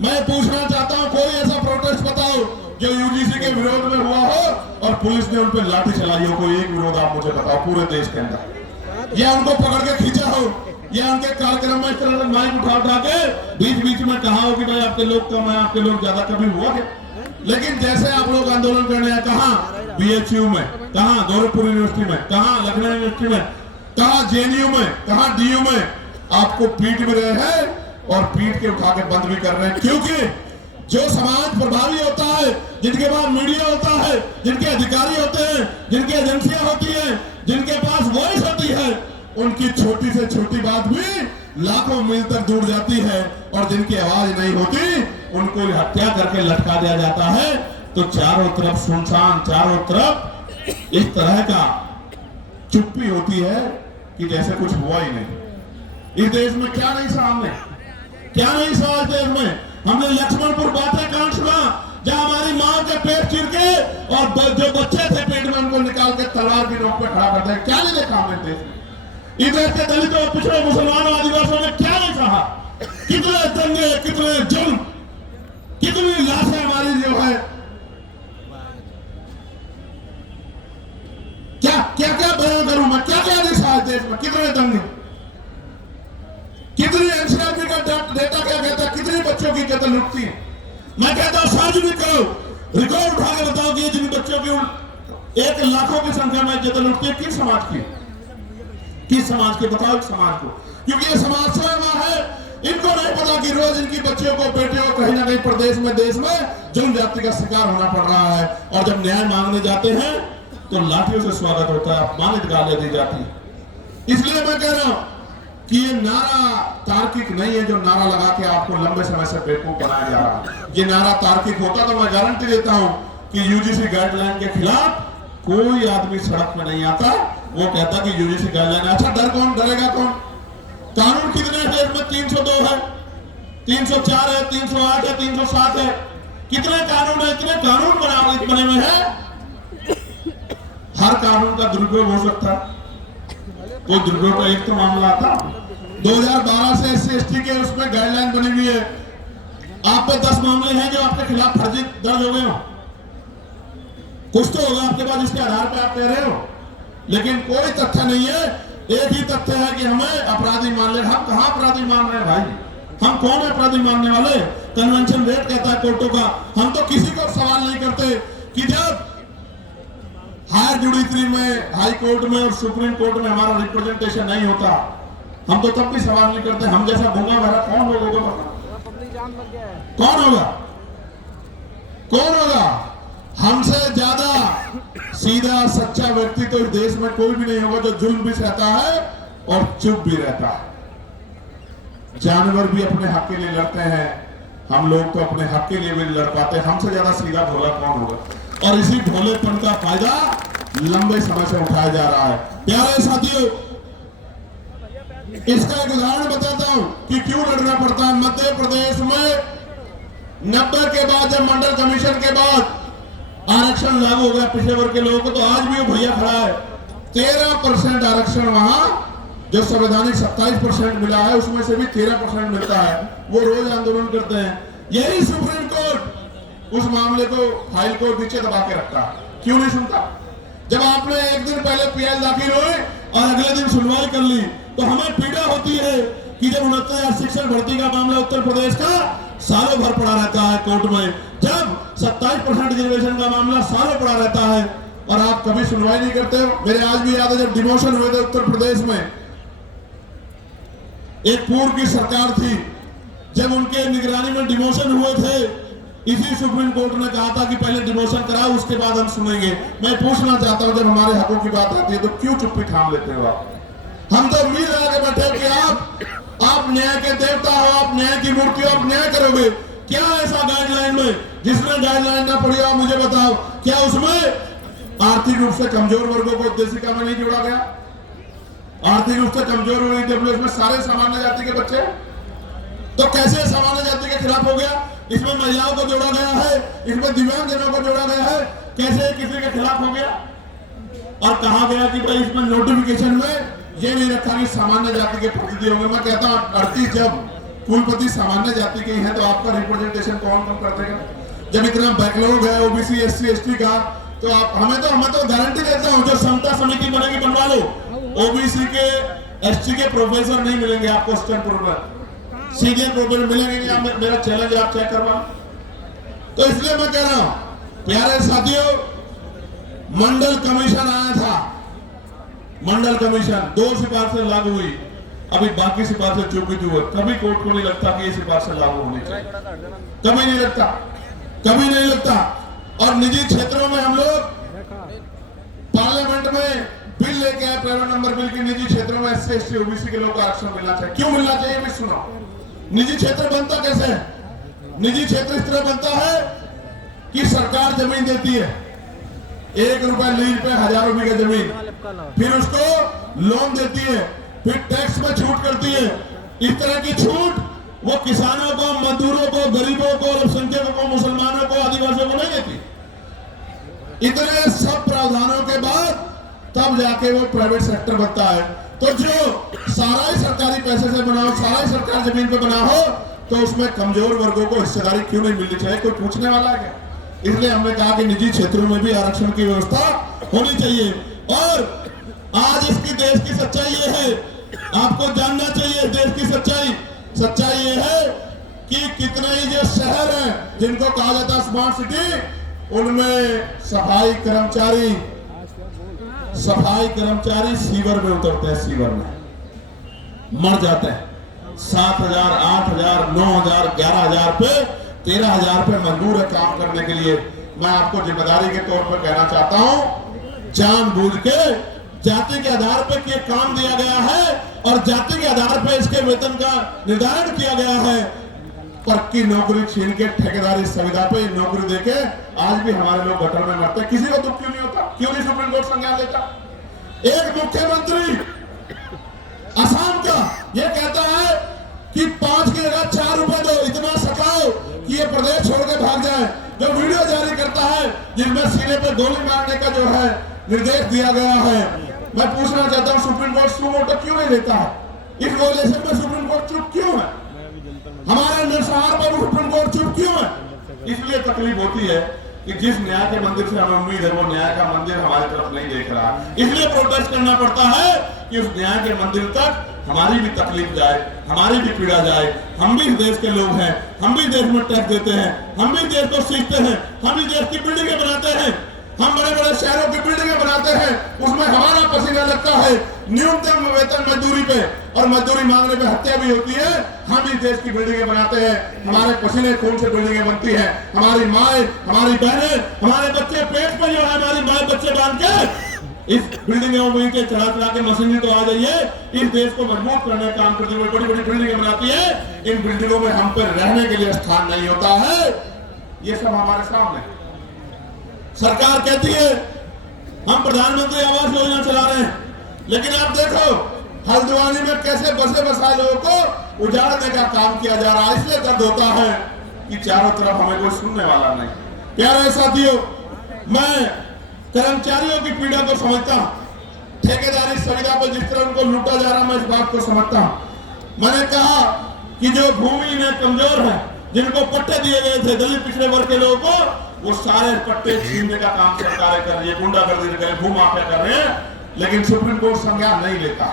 मैं पूछना चाहता हूं कोई ऐसा प्रोटेस्ट बताओ जो UGC के विरोध में हुआ हो और पुलिस ने उन पर लाठी चलाई हो। कोई एक विरोध आप मुझे बताओ पूरे देश के अंदर, या उनको पकड़ के खींचा हो, या उनके कार्यक्रम में इस तरह से माइक उठा के बीच बीच में कहा हो कि भाई आपके लोग कम है, आपके लोग ज्यादा, कभी हुआ क्या? लेकिन जैसे आप लोग आंदोलन करने आए, कहां BHU में, कहां गोरखपुर यूनिवर्सिटी में, कहां लखनऊ यूनिवर्सिटी में, कहां JNU में, कहां DU में, आपको पीट भी रहे हैं और पीट के उठा के बंद भी कर रहे हैं। क्योंकि जो समाज प्रभावी होता है, जिनके पास मीडिया होता है, जिनके अधिकारी होते हैं, जिनकी एजेंसियां होती हैं, जिनके पास वॉइस होती है, उनकी छोटी से छोटी बात भी लाखों मील तक दूर जाती है, और जिनकी आवाज नहीं होती उनको हत्या करके लटका दिया जाता है। तो चारों तरफ सुनसान, चारों तरफ इस तरह का चुप्पी होती है कि जैसे कुछ हुआ ही नहीं। इस देश में क्या नहीं सामने, क्या नहीं सवाल देश में? हमने लक्ष्मणपुर बातेकांड सुना, जहां हमारी मां के पेट चीर के और जो बच्चे थे पेट में उनको निकाल के तलवार की नोक पे खड़ा कर दिया। क्या नहीं देखा हमने देश में? इधर के दलितों, पिछड़े मुसलमानों, आदिवासियों ने क्या नहीं कहा? कितने दंगे, कितने जुल्म, कितनी लाशें हमारी जो है, क्या क्या क्या बयान करूं मैं, क्या क्या दिशा देश में, कितने दंगे, कितनी एनसीआरबी का डेटा क्या कहता है, कितने बच्चों की कत्ल लुटती है। मैं कहता हूं सार्वजनिक करो, रिकॉर्ड उठा के बताओ कि जिन बच्चों की 1 लाखों की संख्या में कत्ल लुटती है, किस समाज की, किस समाज के, बताओ समाज को। क्योंकि ये समाज सेवा है, इनको नहीं पता कि रोज इनकी बच्चियों को, बेटियों को कहीं ना कहीं प्रदेश में, देश में जुल्म जाति का शिकार होना पड़ रहा है। और जब न्याय मांगने जाते हैं तो लाठियों से स्वागत होता है, अपमानित गालियां दी जाती है। इसलिए मैं कह रहा हूं कि ये नारा तार्किक नहीं है, जो नारा लगा के आपको लंबे समय से बेवकूफ बनाया जा रहा है। ये नारा तार्किक होता तो मैं गारंटी देता हूं कि यूजीसी गाइडलाइन के खिलाफ कोई आदमी सड़क में नहीं आता। वो कहता कि यूजीसी गाइडलाइन, अच्छा डर कौन, डरेगा कौन? कानून कितने देश में? 302 है, 304 है, 308 है, 307 है, कितने कानून है? इतने कानून बने हुए हैं, हर कानून का दुरुपयोग हो सकता है। कोई दुरुपयोग का एक तो मामला आता, 2012 से SC/ST के उसमें गाइडलाइन बनी हुई है, आप पे 10 मामले हैं जो आपके खिलाफ फर्जी दर्ज हो गए हो, कुछ तो होगा आपके पास जिसके आधार पर आप कह रहे हो, लेकिन कोई तथ्य नहीं है। एक ही तथ्य है कि हमें अपराधी मान ले। हम कहां अपराधी मान रहे हैं भाई? हम कौन है अपराधी मानने वाले? कन्वेंशन रेट कहता है कोर्टों का। हम तो किसी को सवाल नहीं करते कि जब हायर जुडिशरी में, हाई कोर्ट में और सुप्रीम कोर्ट में हमारा रिप्रेजेंटेशन नहीं होता, हम तो तब भी सवाल नहीं करते। हम जैसा भूंगा भरा कौन लोगों को कौन होगा? कौन होगा? हमसे ज्यादा सीधा सच्चा व्यक्ति तो इस देश में कोई भी नहीं होगा, जो जुल्म भी सहता है और चुप भी रहता है। जानवर भी अपने हक के लिए लड़ते हैं, हम लोग तो अपने हक के लिए भी लड़ पाते हैं। हमसे ज्यादा सीधा भोला कौन होगा? और इसी भोलेपन का फायदा लंबे समय से उठाया जा रहा है। प्यारे साथियों, इसका एक उदाहरण बताता हूं कि क्यों लड़ना पड़ता है। मध्य प्रदेश में 90 के बाद, जब मंडल कमीशन के बाद आरक्षण लागू हो गया पिछड़े वर्ग के लोगों को, तो आज भी वो भैया खड़ा है। 13% आरक्षण वहां, जो संवैधानिक 27% मिला है, उसमें से भी 13% मिलता है। वो रोज आंदोलन करते हैं। यही सुप्रीम कोर्ट उस मामले को, फाइल को नीचे दबा के रखता है। क्यों नहीं सुनता? जब आपने एक दिन पहले PL दाखिल हुई और अगले दिन सुनवाई कर ली, तो हमें पीड़ा होती है कि जब 69,000 शिक्षक भर्ती का मामला उत्तर प्रदेश का सालों भर पड़ा रहता है कोर्ट में, जब 27% रिजर्वेशन का मामला सालों पड़ा रहता है और आप कभी सुनवाई नहीं करते। मेरे आज भी याद है, जब डिमोशन हुए थे उत्तर प्रदेश में, एक पूर्व की सरकार थी, जब उनके निगरानी में डिमोशन हुए थे, इसी सुप्रीम कोर्ट ने कहा था कि पहले डिमोशन कराओ, उसके बाद हम सुनेंगे। मैं पूछना चाहता हूं, जब हमारे हकों की बात आती है तो क्यों चुप्पी थाम लेते हो आप? हम तो उम्मीद लगा के बैठे कि आप न्याय के देवता हो, आप न्याय की मूर्ति हो, आप न्याय करोगे। क्या ऐसा गाइडलाइन में, जिसने गाइडलाइन ना पढ़ी हो, मुझे बताओ, क्या उसमें आर्थिक रूप से कमजोर वर्गों को उद्देशिका में नहीं जोड़ा गया? आर्थिक रूप से कमजोर वर्ग EWS में सारे सामान्य जाति के बच्चे, तो कैसे सामान्य जाति के खिलाफ हो गया? इसमें महिलाओं को जोड़ा गया है, इसमें दिव्यांगजनों को जोड़ा गया है, कैसे किसी के खिलाफ हो गया? और कहा गया कि भाई इसमें नोटिफिकेशन में ये नहीं रखा कि सामान्य जाति के प्रतिनिधि होंगे। मैं कहता हूं 38 जब कुलपति सामान्य जाति के हैं, तो आपका रिप्रेजेंटेशन कौन कर देगा? जब इतना बैकलॉग है OBC SC/ST का, तो आप हमें तो गारंटी देता हूं, जो समता समिति बनेगी बनवा लो, OBC के ST के प्रोफेसर नहीं मिलेंगे आपको स्टैंडपुर में, सीनियर प्रोफेसर मिलेंगे नहीं। मेरा चैलेंज आप चेक करवा। तो इसलिए मैं कह रहा हूं, प्यारे साथियों, मंडल कमीशन आया था, मंडल कमीशन 2 सिफारिशें लागू हुई, अभी बाकी सिफारिशें चुप हुई। कभी कोर्ट को नहीं लगता कि ये सिफारिशें लागू होनी चाहिए, कभी नहीं लगता, कभी नहीं लगता। और निजी क्षेत्रों में हम लोग पार्लियामेंट में बिल लेके आए, प्राइवेट नंबर बिल की, निजी क्षेत्रों में SC/ST OBC के लोगों को आरक्षण मिलना चाहिए। क्यों मिलना चाहिए भी सुनो। निजी क्षेत्र बनता कैसे है? निजी क्षेत्र इस तरह बनता है कि सरकार जमीन देती है, 1 रुपए लीज पे 1000 रुपए की जमीन, फिर उसको लोन देती है, फिर टैक्स में छूट करती है। इस तरह की छूट वो किसानों को, मजदूरों को, गरीबों को, अल्पसंख्यकों को, मुसलमानों को, आदिवासियों को नहीं देती। इतने सब प्रावधानों के बाद तब जाके वो प्राइवेट सेक्टर बनता है। तो जो सारा ही सरकारी पैसे से बना हो, सारा ही सरकारी जमीन पे बना हो, तो उसमें कमजोर वर्गों को हिस्सेदारी क्यों नहीं मिलनी चाहिए? कोई पूछने वाला है क्या? इसलिए हमने कहा कि निजी क्षेत्रों में भी आरक्षण की व्यवस्था होनी चाहिए। और आज इसकी देश की सच्चाई ये है, आपको जानना चाहिए देश की सच्चाई ये है कि कितने ही जो शहर हैं जिनको कहा जाता है स्मार्ट सिटी, उनमें सफाई कर्मचारी सीवर में उतरते हैं, सीवर में मर जाते हैं। 7,000, 8,000, 9,000, 11,000 पे, 13,000 पे मंजूर है काम करने के लिए। मैं आपको जिम्मेदारी के तौर पर कहना चाहता हूं, जानबूझ के जाति के आधार पर ये काम दिया गया है और जाति के आधार पर इसके वेतन का निर्धारण किया गया है। पक्की नौकरी छीन के ठेकेदारी सुविधा पे नौकरी देके आज भी हमारे लोग गटर में मरते हैं। किसी को दुख क्यों नहीं होता? क्यों नहीं सुप्रीम कोर्ट संज्ञान लेता? एक मुख्यमंत्री असम का ये कहता है कि 5 की जगह 4 रुपए दो, इतना सताओ कि ये प्रदेश छोड़ के भाग जाए। जो वीडियो जारी करता है जिसमें सीने पे गोली मारने का जो है निर्देश दिया गया है, मैं पूछना चाहता हूं सुप्रीम कोर्ट सुमोटो क्यों नहीं लेता है? इस वॉयलेशन में सुप्रीम कोर्ट चुप क्यों है? हमारे नरसंहार पर सुप्रीम कोर्ट चुप क्यों है? इसलिए तकलीफ होती है कि जिस न्याय के मंदिर से हमें उम्मीद है वो न्याय का मंदिर हमारी तरफ नहीं देख रहा। इसलिए प्रोटेस्ट करना पड़ता है कि उस न्याय के मंदिर तक हमारी भी तकलीफ जाए, हमारी भी पीड़ा जाए। हम भी देश के लोग हैं, हम भी देश में टैक्स देते हैं, हम भी देश को सीखते हैं, हम भी देश की बिल्डिंगें बनाते हैं, हम बड़े बड़े शहरों की बिल्डिंगें बनाते हैं, उसमें हमारा पसीना लगता है। न्यूनतम वेतन मजदूरी पे और मजदूरी मांगने पे हत्या भी होती है। हम इस देश की बिल्डिंगें बनाते हैं, हमारे पसीने खून से बिल्डिंगें बनती हैं। हमारी माए, हमारी बहनें, हमारे बच्चे पेट पर जो है हमारी माए बच्चे बांध के इस बिल्डिंगों में के चढ़ा के मशीनरी तो आ जाइए, इस देश को मजबूत करने का काम करते हुए बड़ी बड़ी बिल्डिंगें बनाती है। इन बिल्डिंगों में हम पर रहने के लिए स्थान नहीं होता है। ये सब हमारे सामने सरकार कहती है हम प्रधानमंत्री आवास योजना चला रहे हैं, लेकिन आप देखो हल्द्वानी में कैसे बसे बसाए लोगों को उजाड़ने का काम किया जा रहा है। इसलिए दर्द होता है कि चारों तरफ हमें कोई सुनने वाला नहीं। प्यारे साथियों, मैं कर्मचारियों की पीड़ा को समझता हूं, ठेकेदारी सुविधा पर जिस तरह उनको लूटा जा रहा, मैं इस बात को समझता हूं। मैंने कहा कि जो भूमि में कमजोर है, जिनको पट्टे दिए गए थे दलित पिछड़े वर्ग के लोगों को, वो सारे पट्टे छीनने का काम सरकार कर रही है, गुंडागर्दी कर रही है, भूमाफिया कर रहे हैं। लेकिन सुप्रीम कोर्ट संज्ञान नहीं लेता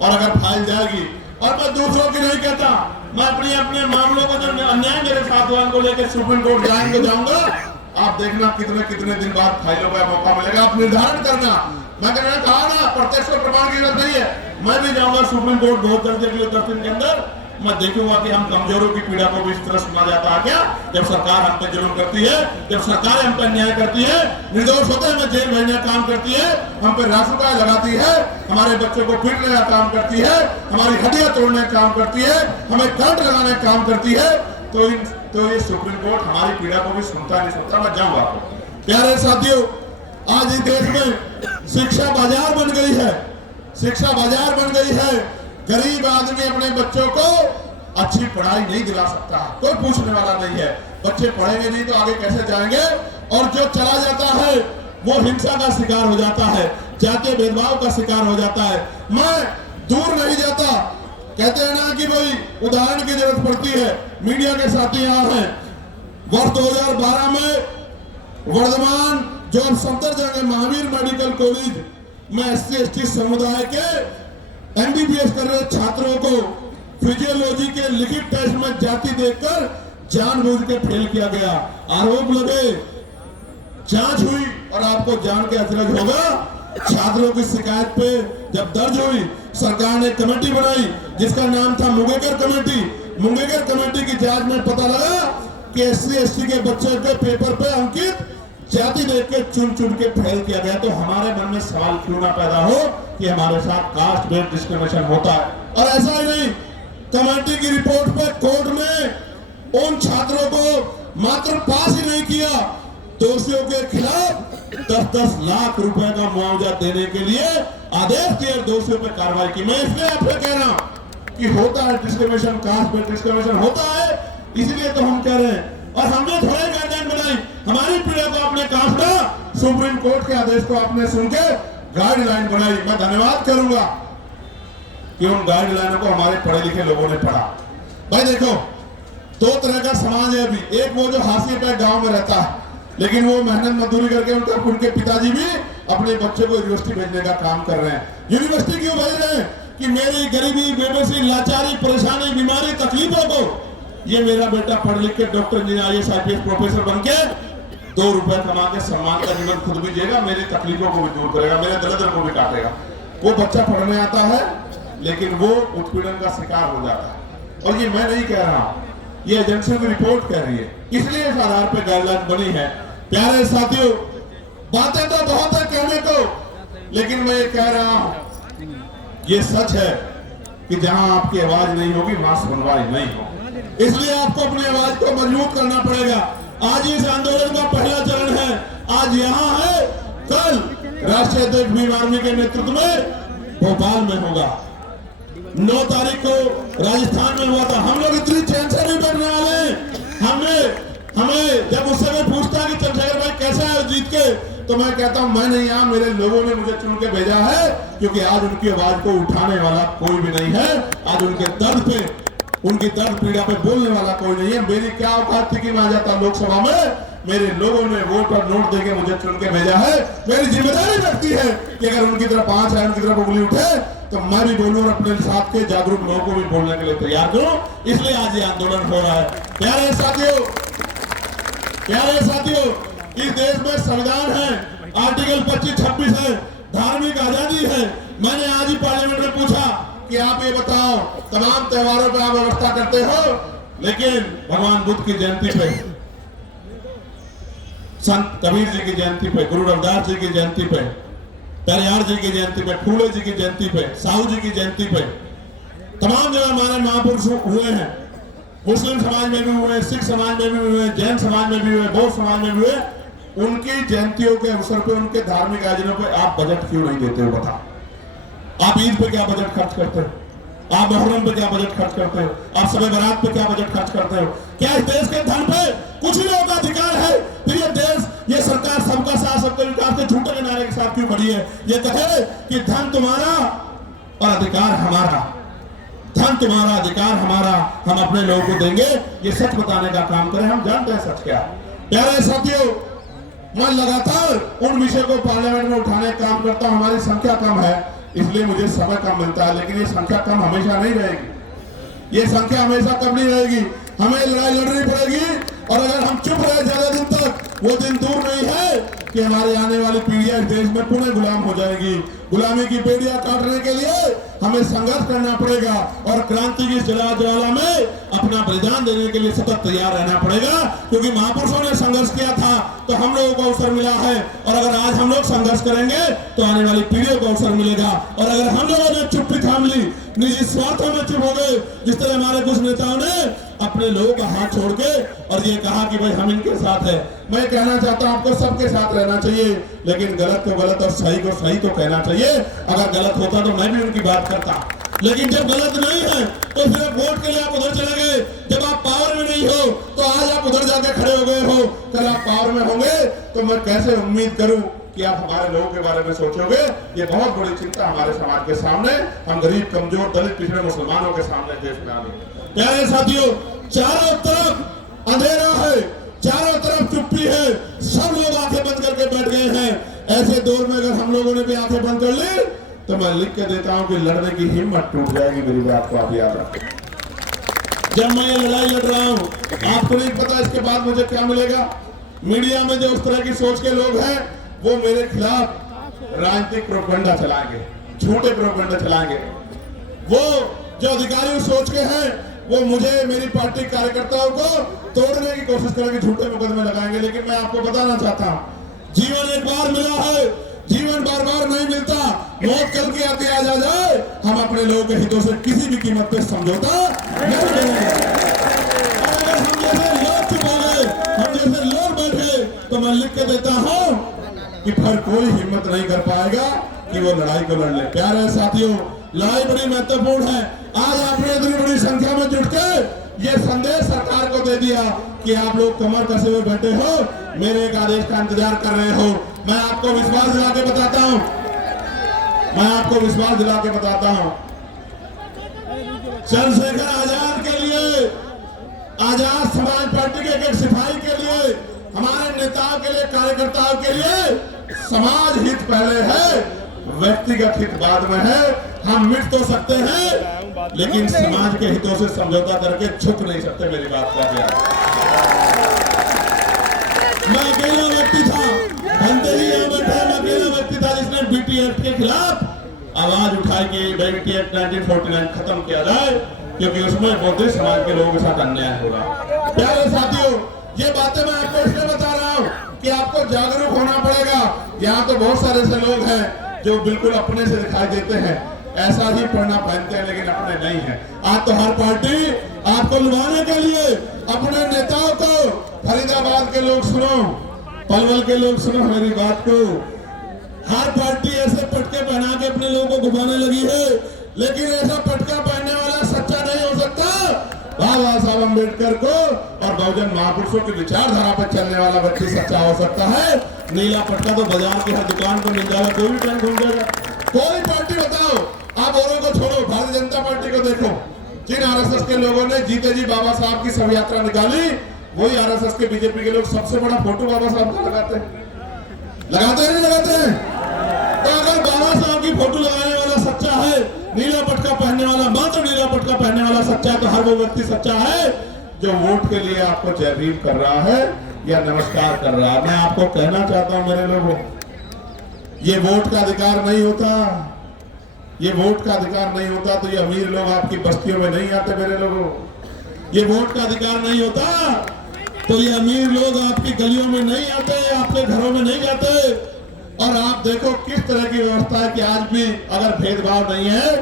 और अगर फाइल जाएगी, और मैं दूसरों की नहीं कहता, मैं अपने मामलों को जो अन्याय मेरे साथ हुआ उनको लेकर सुप्रीम कोर्ट जाऊंगा। आप देखना कितने दिन बाद फाइलों का मौका मिलेगा, आप निर्धारण करना। मैं कहा ना प्रत्यक्ष प्रमाण की जरूरत नहीं है। मैं भी जाऊंगा सुप्रीम कोर्ट बहुत जल्दी, अगले 10 दिन के अंदर। मैं देखूंगा कि हम कमजोरों की पीड़ा को भी इस तरह सुना जाता है क्या? जब सरकार हम पे जुल्म करती है, जब सरकार हम पे अन्याय करती है, निर्दोष होते हैं हमें जेल भेजने का काम करती है, हम पे रासुका लगाती है, हमारे बच्चों को पीटने का काम करती है, हमारी हड्डियां तोड़ने का काम करती है, हमें करंट लगाने का काम करती है, तो ये सुप्रीम कोर्ट हमारी पीड़ा को भी सुनता नहीं सुनता। मैं जाऊंगा। प्यारे साथियों, आज इस देश में शिक्षा बाजार बन गई है, शिक्षा बाजार बन गई है। गरीब आदमी अपने बच्चों को अच्छी पढ़ाई नहीं दिला सकता, कोई पूछने वाला नहीं है। बच्चे पढ़ेंगे नहीं तो आगे कैसे जाएंगे? और जो चला जाता है वो हिंसा का शिकार हो जाता है, जातीय भेदभाव का शिकार हो जाता है। मैं दूर नहीं जाता, कहते हैं ना कि भाई उदाहरण की जरूरत पड़ती है। मीडिया के साथी यहाँ हैं। वर्ष 2012 में वर्धमान जो अब सफदरजंग महावीर मेडिकल कॉलेज में SC/ST समुदाय के MBBS कर रहे छात्रों को फिजियोलॉजी के लिखित टेस्ट में जाति देखकर जानबूझ के फेल किया गया। आरोप लगे, जांच हुई और आपको जान के अचरज होगा, छात्रों की शिकायत पे जब दर्ज हुई, सरकार ने कमेटी बनाई जिसका नाम था मुंगेकर कमेटी। मुंगेकर कमेटी की जांच में पता लगा कि SC/ST के बच्चे के पेपर पे अंकित जाति देख के चुन के फेल किया गया। तो हमारे मन में सवाल क्यों ना पैदा हो कि हमारे साथ कास्ट बेस्ड डिस्क्रिमिनेशन होता है। और ऐसा ही नहीं, कमेटी की रिपोर्ट पे कोर्ट में उन छात्रों को मात्र पास ही नहीं किया, दोषियों के खिलाफ 10-10 लाख रुपए का मुआवजा देने के लिए आदेश दिए, दोषियों पर कार्रवाई की। मैं इसलिए आपसे कह रहा हूं कि होता है डिस्क्रिमिनेशन, कास्ट पे डिस्क्रिमिनेशन होता है, इसलिए तो हम कह रहे हैं। और हमने थोड़े गाइडलाइन बनाई, हमारी पीढ़ी को आपने कास्ट का सुप्रीम कोर्ट के आदेश को आपने सुन के गाइडलाइन बनाई। मैं धन्यवाद करूंगा कि उन गाइडलाइनों को हमारे पढ़े लिखे लोगों ने पढ़ा। भाई देखो, दो तरह का समाज है अभी। एक वो जो हाशिए पे गांव में रहता है, लेकिन वो मेहनत मजदूरी करके उनके पिताजी भी अपने बच्चे को यूनिवर्सिटी भेजने का काम कर रहे हैं। यूनिवर्सिटी क्यों भेज रहे हैं? कि मेरी गरीबी, बेबसी, लाचारी, परेशानी, बीमारी, तकलीफों को ये मेरा बेटा पढ़ लिख के doctor, engineer, IAS, IPS professor बन के 2 रुपए कमा के सम्मान का जीवन खुद भी जिएगा, मेरी तकलीफों को भी दूर करेगा, मेरे दरिद्र को भी काटेगा। वो बच्चा पढ़ने आता है लेकिन वो उत्पीड़न का शिकार हो जाता है। और ये मैं नहीं कह रहा हूं, ये एजेंसी की रिपोर्ट कह रही है, इसलिए इस आधार पर गाइडलाइन बनी है। प्यारे साथियों, बातें तो बहुत है कहने को, लेकिन मैं ये कह रहा हूं, ये सच है कि जहां आपकी आवाज नहीं होगी वहां सुनवाई नहीं होगी। इसलिए आपको अपनी आवाज को मजबूत करना पड़ेगा। आज इस आंदोलन का पहला चरण है, आज यहाँ है, कल राष्ट्रीय अध्यक्ष भीम आर्मी के नेतृत्व में भोपाल में होगा। 9 तारीख को राजस्थान में हुआ था। हम लोग इतनी चैन से नहीं बैठने वाले हैं। हमें जब उससे कोई पूछता है कि चंद्रशेखर भाई कैसा है जीत के, तो मैं कहता हूं मैं नहीं यहाँ, मेरे लोगों ने मुझे चुन के भेजा है, क्योंकि आज उनकी आवाज को उठाने वाला कोई भी नहीं है। आज उनके दर्द पे, उनकी दर्द पीड़ा पे बोलने वाला कोई नहीं है। मेरी क्या औकात थी कि मैं आ जाता लोकसभा में? मेरे लोगों ने वोट और नोट देके मुझे चुन के भेजा है। मेरी जिम्मेदारी बनती है कि अगर उनकी तरफ 5 है, उनकी तरफ उंगली उठे, तो मैं भी बोलूं और अपने साथ के जागरूक लोगों को भी बोलने के लिए तैयार करूं। इसलिए आज ये आंदोलन हो रहा है। प्यारे साथियों, इस देश में संविधान है, आर्टिकल 25-26 है, धार्मिक आजादी है। मैंने आज ही पार्लियामेंट में पूछा कि आप ये बताओ, तमाम त्योहारों पे आप व्यवस्था करते हो, लेकिन भगवान बुद्ध की जयंती पे, संत कबीर जी की जयंती पे, गुरु रविदास जी की जयंती पे, पेरियार जी की जयंती पे, फूले जी की जयंती पे, साहू जी की जयंती पे, तमाम जगह हमारे महापुरुष हुए हैं। मुस्लिम समाज में भी हुए, सिख समाज में भी हुए, जैन समाज में भी हुए, बौद्ध समाज में भी हुए। उनकी जयंतियों के अवसर पे, उनके धार्मिक आयोजनों पे आप बजट क्यों नहीं देते हो? बताओ। आप ईद पे क्या बजट खर्च करते हो? आप मुहर्रम पे क्या बजट खर्च करते हो? आप शब बारात पे क्या बजट खर्च करते हो? क्या इस देश के धन पे कुछ लोगों का अधिकार है? फिर ये देश, ये सरकार सबका साथ सबका विकास के झूठे के नारे के साथ क्यों खड़ी है? ये कहे कि धन तुम्हारा और अधिकार हमारा, धन तुम्हारा, अधिकार हमारा, हम अपने लोगों को देंगे। ये सच बताने का काम करें। हम जानते हैं सच क्या। प्यारे साथियों, मैं लगातार उन विषय को पार्लियामेंट में उठाने का काम करता हूं। हमारी संख्या कम है, इसलिए मुझे समय कम मिलता है, लेकिन ये संख्या कम हमेशा नहीं रहेगी। ये संख्या हमेशा कम नहीं रहेगी। हमें लड़ाई लड़नी पड़ेगी। और अगर हम चुप रहे ज्यादा दिन तक, वो दिन दूर नहीं है कि हमारी आने वाली पीढ़ियां इस देश में पुनः गुलाम हो जाएगी। गुलामी की बेड़ियां काटने के लिए हमें संघर्ष करना पड़ेगा और क्रांति की ज्वाला में अपना बलिदान देने के लिए सतत तैयार रहना पड़ेगा, क्योंकि महापुरुषों ने संघर्ष किया था तो हम लोगों को अवसर मिला है। और अगर आज हम लोग संघर्ष करेंगे तो आने वाली पीढ़ियों को अवसर मिलेगा। और अगर हम लोगों ने चुप्पी थाम ली, निजी स्वार्थों में चुप हो गए, जिस तरह हमारे कुछ नेताओं ने अपने लोगों का हाथ छोड़ के और ये कहा कि भाई हम इनके साथ है, मैं कहना चाहता हूं आपको सबके साथ रहना चाहिए, लेकिन गलत को गलत और सही को सही तो कहना चाहिए। अगर गलत होता तो मैं भी उनकी बात करता, लेकिन जब गलत नहीं है तो सिर्फ वोट के लिए आप उधर चले गए। जब आप पावर में नहीं हो तो आज आप उधर जाके खड़े हो गए हो, कल आप पावर में होंगे तो मैं कैसे उम्मीद करूं कि आप हमारे लोगों के बारे में सोचोगे। ये बहुत बड़ी चिंता हमारे समाज के सामने, हम गरीब, कमजोर, दलित, पिछड़े मुसलमानों के सामने देश में आ गई। प्यारे साथियों, चारों तरफ अंधेरा है, चारों तरफ चुप्पी है, सब लोग आंखें बंद करके बैठ गए हैं। ऐसे दौर में अगर हम लोगों ने भी आंखें बंद कर ली तो मैं लिख के देता हूं कि लड़ने की हिम्मत टूट जाएगी। मेरी बात को आप याद रखें। जब मैं ये लड़ाई लड़ रहा हूं, आपको नहीं पता इसके बाद मुझे क्या मिलेगा। मीडिया में जो उस तरह की सोच के लोग हैं वो मेरे खिलाफ राजनीतिक प्रोपेगेंडा चलाएंगे, झूठे प्रोपेगेंडा चलाएंगे। वो जो अधिकारी सोच के हैं वो मुझे, मेरी पार्टी कार्यकर्ताओं को तोड़ने की कोशिश करेंगे, झूठे मुकदमे लगाएंगे। लेकिन मैं आपको बताना चाहता हूं, जीवन एक बार मिला है, जीवन बार बार नहीं मिलता। मौत कल की आती आ जाए, हम अपने लोगों के हितों से किसी भी कीमत पे समझौता नहीं करेंगे। अगर हम जैसे लोग चुप हो गए, हम जैसे लोग बैठे, तो मैं लिख के देता हूं कि फिर कोई हिम्मत नहीं कर पाएगा कि वो लड़ाई को लड़ ले। प्यारे साथियों, लड़ाई बड़ी महत्वपूर्ण है। आज आपने इतनी बड़ी संख्या में जुट के ये संदेश सरकार को दे दिया कि आप लोग कमर कसे हुए बैठे हो, मेरे एक आदेश का इंतजार कर रहे हो। मैं आपको विश्वास दिला के बताता हूं, चंद्रशेखर आजाद के लिए, आजाद समाज पार्टी के एक सिपाही के लिए, हमारे नेताओं के लिए, कार्यकर्ताओं के लिए समाज हित पहले है, व्यक्तिगत हित बाद में है। हम मिट तो सकते हैं लेकिन समाज के हितों से समझौता करके झुक नहीं सकते। मेरी बात का ध्यान, मैं अकेला व्यक्ति था, बनते ही यहाँ बैठे, मैं अकेला व्यक्ति था जिसने बीटी एक्ट के खिलाफ आवाज उठाई कि बीटी एक्ट 1949 खत्म किया जाए, क्योंकि उसमें बौद्धिक समाज के लोगों के साथ अन्याय हो रहा। प्यारे साथियों, ये बातें मैं आपको इसलिए बता रहा हूँ कि आपको जागरूक होना पड़ेगा। यहाँ तो बहुत सारे ऐसे लोग हैं जो बिल्कुल अपने से दिखाई देते हैं, ऐसा ही पढ़ना पहनते हैं लेकिन अपने नहीं है। आज तो हर पार्टी आपको लुभाने के लिए अपने नेताओं को, फरीदाबाद के लोग सुनो, पलवल के लोग सुनो मेरी बात को, हर पार्टी ऐसे पटके पहना के अपने लोगों को घुमाने लगी है, लेकिन ऐसा पटका पहनने वाला सच्चा नहीं हो सकता। बाबा साहब अम्बेडकर को और बहुजन महापुरुषों की विचारधारा पर चलने वाला व्यक्ति सच्चा हो सकता है। नीला पटका तो बाजार की हर दुकान पर मिल जाएगा, कोई भी टाइम घूम जाएगा। कोई पार्टी बताओ, आप औरों को छोड़ो, भारतीय जनता पार्टी को देखो, जिन आरएसएस के लोगों ने जीते जी बाबा साहब की शव यात्रा निकाली, वही आरएसएस के, बीजेपी के लोग सबसे बड़ा फोटो बाबा साहब का लगाते हैं नहीं लगाते हैं? तो अगर बाबा साहब की फोटो लगाने वाला सच्चा है, नीला पटका पहनने वाला, मात्र नीला पटका पहनने वाला सच्चा है, तो हर वो व्यक्ति सच्चा है जो वोट के लिए आपको जय भीम कर रहा है या नमस्कार कर रहा है। मैं आपको कहना चाहता हूं मेरे लोगों, ये वोट का अधिकार नहीं होता, ये वोट का अधिकार नहीं होता तो ये अमीर लोग आपकी बस्तियों में नहीं आते। मेरे लोगों, ये वोट का अधिकार नहीं होता तो ये अमीर लोग आपकी गलियों में नहीं आते, आपके घरों में नहीं जाते। और आप देखो किस तरह की व्यवस्था है कि आज भी अगर भेदभाव नहीं है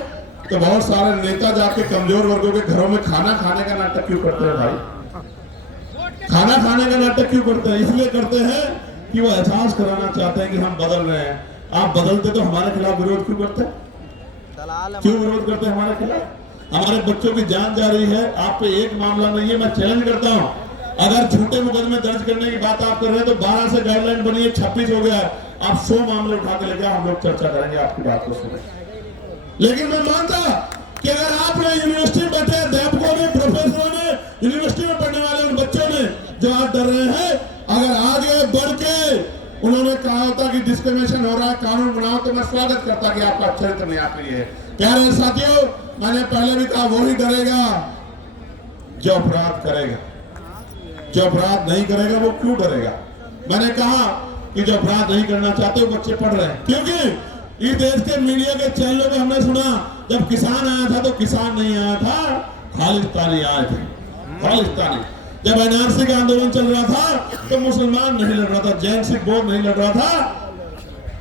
तो बहुत सारे नेता जाके कमजोर वर्गों के घरों में खाना खाने का नाटक क्यों करते हैं भाई? खाना खाने का नाटक क्यों करते हैं? इसलिए करते हैं कि वो एहसास कराना चाहते हैं कि हम बदल रहे हैं। आप बदलते तो हमारे खिलाफ विरोध क्यों करते हैं? क्यों विरोध करते हैं हमारे खिलाफ? हमारे बच्चों की जान जा रही है, आप पे एक मामला नहीं है। मैं चैलेंज करता हूं, अगर झूठे मुकदमे दर्ज करने की बात आप कर रहे हैं तो 12 से गाइडलाइन बनी है, 26 हो गया, आप 100 मामले उठा के लेके हम लोग चर्चा करेंगे आपकी बात को सुने। लेकिन मैं मानता कि अगर आपने यूनिवर्सिटी में बैठे अध्यापकों ने, प्रोफेसरों ने, यूनिवर्सिटी में पढ़ने वाले उन बच्चों ने जो आज डर रहे हैं, अगर आगे बढ़ के उन्होंने कहा होता कि डिस्क्रिमिनेशन हो रहा है, कानून बनाओ, तो मैं स्वागत करता कि आपका चरित्र नहीं आपके लिए। प्यारे साथियों, मैंने पहले भी कहा, वो ही डरेगा जो अपराध करेगा, जो अपराध नहीं करेगा वो क्यों डरेगा? मैंने कहा कि जो अपराध नहीं करना चाहते वो बच्चे पढ़ रहे हैं, क्योंकि इस देश के मीडिया के चैनलों में हमने सुना जब किसान आया था तो किसान नहीं आया था, खालिस्तानी आए थे, खालिस्तानी। जब एनआरसी का आंदोलन चल रहा था तो मुसलमान नहीं लड़ रहा था, जैन सिख बोर्ड नहीं लड़ रहा था,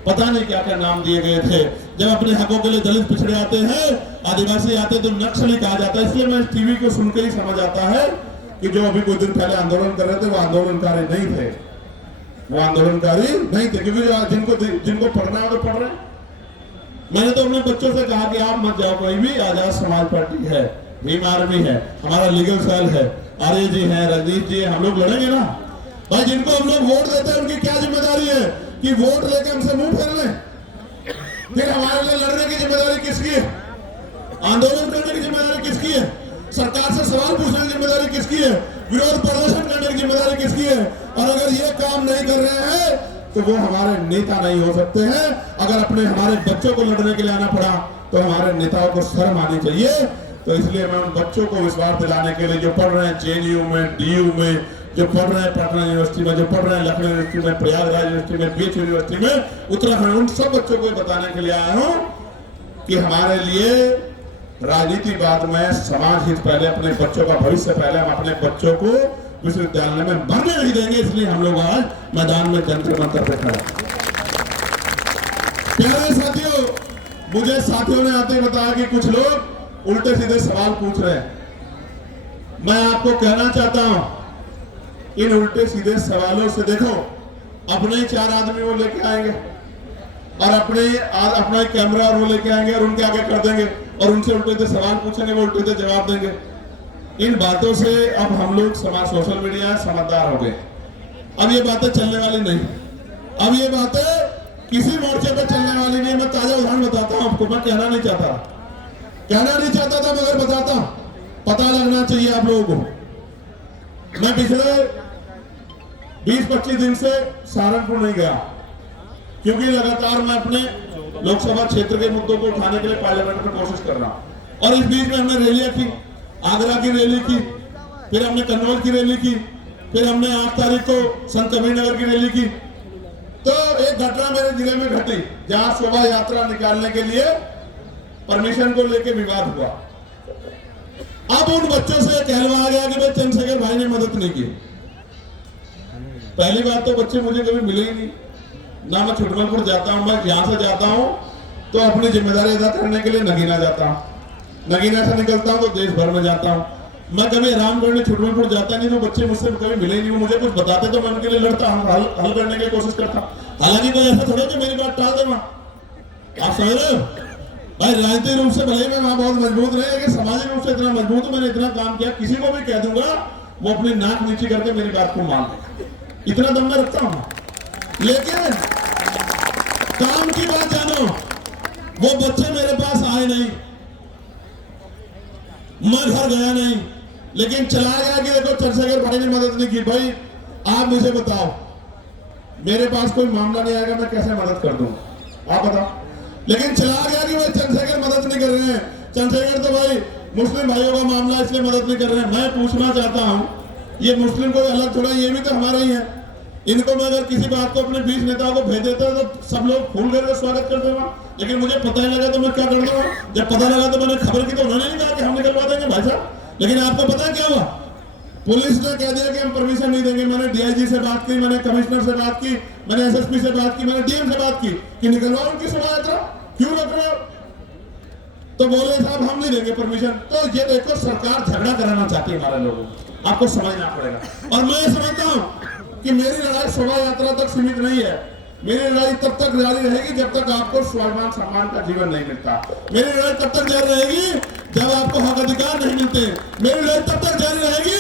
पता नहीं क्या क्या नाम दिए गए थे। जब अपने हकों के लिए दलित पिछड़े आते हैं, आदिवासी आते तो नक्सली कहा जाता है। इसलिए मैं टीवी को सुनकर ही समझ आता है कि जो अभी कुछ दिन पहले आंदोलन कर रहे थे वो आंदोलनकारी नहीं थे, वो आंदोलनकारी नहीं थे, क्योंकि जिनको पढ़ना है तो पढ़ रहे हैं। मैंने तो अपने बच्चों से कहा कि आप मत जाओ, कोई भी आजाद समाज पार्टी है, भीम आर्मी है, हमारा लीगल सेल है, आर्य जी है, रजनीश जी है, हम लोग लड़ेंगे ना भाई। जिनको हम लोग वोट देते हैं उनकी क्या जिम्मेदारी है कि वोट लेकर हमसे मुंह फेर लें? फिर हमारे लिए लड़ने की जिम्मेदारी किसकी है? आंदोलन करने की जिम्मेदारी किसकी है? सरकार से सवाल पूछने की जिम्मेदारी किसकी है? विरोध प्रदर्शन करने की जिम्मेदारी किसकी है? और अगर ये काम नहीं कर रहे हैं तो वो हमारे नेता नहीं हो सकते हैं। अगर अपने हमारे बच्चों को लड़ने के लिए आना पड़ा तो हमारे नेताओं को शर्म आनी चाहिए। तो इसलिए मैं उन बच्चों को विश्वास दिलाने के लिए, जो पढ़ रहे हैं जेएनयू में, डीयू में, जो पढ़ रहे हैं पटना यूनिवर्सिटी में, जो पढ़ रहे हैं लखनऊ यूनिवर्सिटी में, प्रयागराज यूनिवर्सिटी में, बीच यूनिवर्सिटी में, उत्तराखंड, उन सब बच्चों को बताने के लिए आया हूं कि हमारे लिए राजनीति बाद में, समाज हित पहले, अपने बच्चों का भविष्य पहले। हम अपने बच्चों को विश्वविद्यालय में भरने नहीं देंगे, इसलिए हम लोग आज मैदान में जंतर मंतर पे खड़े। प्यारे साथियों, मुझे साथियों ने आते बताया कि कुछ लोग उल्टे सीधे सवाल पूछ रहे हैं। मैं आपको कहना चाहता हूं, इन उल्टे सीधे सवालों से देखो, अपने 4 आदमी वो लेके आएंगे, और अपना एक कैमरा और वो लेके आएंगे और उनके आगे कर देंगे और उनसे उल्टे सवाल पूछेंगे, वो उल्टे जवाब देंगे। इन बातों से अब हम लोग सोशल मीडिया समझदार हो गए। अब ये बातें चलने वाली नहीं, अब ये बातें किसी मोर्चे पे चलने वाली नहीं। मैं ताजा उदाहरण बताता हूं आपको, मैं कहना नहीं चाहता था मगर बताता हूं, पता लगना चाहिए आप लोगों को। मैं पिछले 20-25 दिन से सहारनपुर नहीं गया क्योंकि लगातार मैं अपने लोकसभा क्षेत्र के मुद्दों को उठाने के लिए पार्लियामेंट में कोशिश कर रहा हूं। और इस बीच में हमने रैलियां की, आगरा की रैली की, फिर हमने कन्नौज की रैली की, फिर हमने 8 तारीख को संत कबीरनगर की रैली की। तो एक घटना मेरे जिले में घटी जहां शोभा यात्रा निकालने के लिए परमिशन को लेकर विवाद हुआ। अब उन बच्चों से कहलवाया गया कि भाई चंद्रशेखर भाई ने मदद नहीं की। पहली बात तो बच्चे मुझे कभी मिले ही नहीं, ना मैं छुटमलपुर जाता हूं। मैं यहां से जाता हूं तो अपनी जिम्मेदारी अदा करने के लिए नगीना जाता हूं, नगीना से निकलता हूं तो देश भर में जाता हूं। मैं कभी रामगढ़ छुटमलपुर जाता नहीं, तो बच्चे मुझसे कभी मिले नहीं। वो मुझे कुछ बताते तो मैं उनके लिए लड़ता, हल करने की कोशिश करता। हालांकि कोई ऐसा थोड़ा कि मेरी बात टाल देना। आप समझ रहे हो भाई, राजनीतिक रूप से भले मैं वहां बहुत मजबूत रहे, लेकिन सामाजिक रूप से इतना मजबूत हूं, मैंने इतना काम किया, किसी को भी कह दूंगा वो अपनी नाक नीचे करके मेरी बात को मान लेगा, इतना दम मैं रखता हूं। लेकिन काम की बात जानो, वो बच्चे मेरे पास आए नहीं, मैं घर गया नहीं, लेकिन चला गया कि देखो चंद्रशेखर भाई ने मदद नहीं की। भाई आप मुझे बताओ, मेरे पास कोई मामला नहीं आएगा, मैं कैसे मदद कर दूं, आप बताओ। लेकिन चला गया कि भाई चंद्रशेखर मदद नहीं कर रहे हैं, चंद्रशेखर तो भाई मुस्लिम भाइयों का मामला इसलिए मदद नहीं कर रहे हैं। मैं पूछना चाहता हूं, ये मुस्लिम को अलग थोड़ा, ये भी तो हमारे ही है। इनको मैं अगर किसी बात को अपने 20 नेताओं को भेज देता तो सब लोग फूल करके स्वागत कर देगा, लेकिन मुझे पता ही लगा तो मैं क्या कर दूंगा। जब पता लगा तो मैंने खबर की तो उन्होंने नहीं कहा कि हम निकलवा देंगे भाई साहब। लेकिन आपको पता है क्या हुआ, पुलिस ने कह दिया कि हम परमिशन नहीं देंगे। मैंने डीआईजी से बात की, मैंने कमिश्नर से बात की, मैंने एसएसपी से बात की, मैंने डीएम से बात की कि निकलवाओ उनकी शोभा यात्रा, क्यों रख रहे हो। तो बोले साहब हम नहीं देंगे परमिशन। तो ये देखो सरकार झगड़ा कराना चाहती है हमारे लोगों को, आपको समझना पड़ेगा। और मैं ये समझता हूं कि मेरी लड़ाई शोभा यात्रा तक सीमित नहीं है। मेरी लड़ाई तब तक जारी रहेगी जब तक आपको स्वाभिमान सम्मान का जीवन नहीं मिलता। मेरी लड़ाई तब तक जारी रहेगी जब आपको हक अधिकार नहीं मिलते। मेरी लड़ाई तब तक जारी रहेगी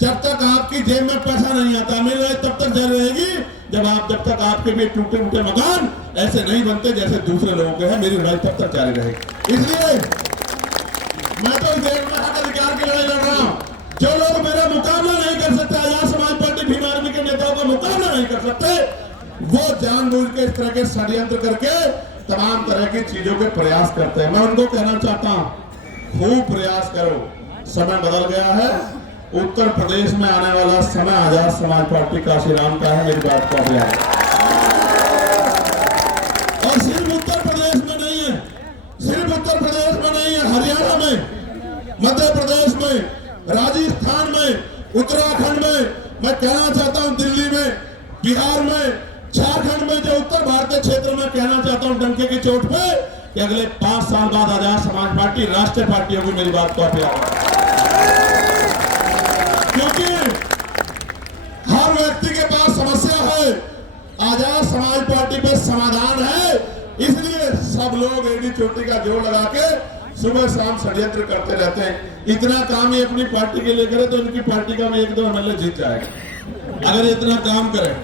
जब तक आपकी जेब में पैसा नहीं आता। मेरी लड़ाई तब तक जारी रहेगी जब तक आपके भी टूटे फूटे मकान ऐसे नहीं बनते जैसे दूसरे लोगों के हैं। मेरी लड़ाई तब तक जारी रहेगी। इसलिए मैं तो इस देश में हक अधिकार की लड़ाई लड़ रहा हूं। जो लोग मेरा मुकाबला नहीं कर सकते, आजाद समाज पार्टी भीम आर्मी के नेताओं का मुकाबला नहीं कर सकते, वो जानबूझ के इस तरह के षड्यंत्र करके तमाम तरह की चीजों के प्रयास करते हैं। मैं उनको कहना चाहता हूं, खूब प्रयास करो, समय बदल गया है। उत्तर प्रदेश में आने वाला समय आजाद समाज पार्टी काशीराम का है, मेरी बात को आप याद। और सिर्फ उत्तर प्रदेश में नहीं है, सिर्फ उत्तर प्रदेश में नहीं है, हरियाणा में, मध्य प्रदेश में, राजस्थान में, उत्तराखंड में, मैं कहना चाहता हूं दिल्ली में, बिहार में, झारखंड में, जो उत्तर भारतीय क्षेत्र में कहना चाहता हूं डंके की चोट पे कि अगले 5 साल बाद आजाद समाज पार्टी राष्ट्रीय पार्टी होगी। मेरी बात को आप याद, क्योंकि हर व्यक्ति के पास समस्या है, आजाद समाज पार्टी पे समाधान है। इसलिए सब लोग एडी चोटी का जोड़ लगा के सुबह शाम षड्यंत्र करते रहते हैं। इतना काम ही अपनी पार्टी के लिए करे तो इनकी पार्टी का 1-2 एमएलए जीत जाएगा। अगर इतना काम करें,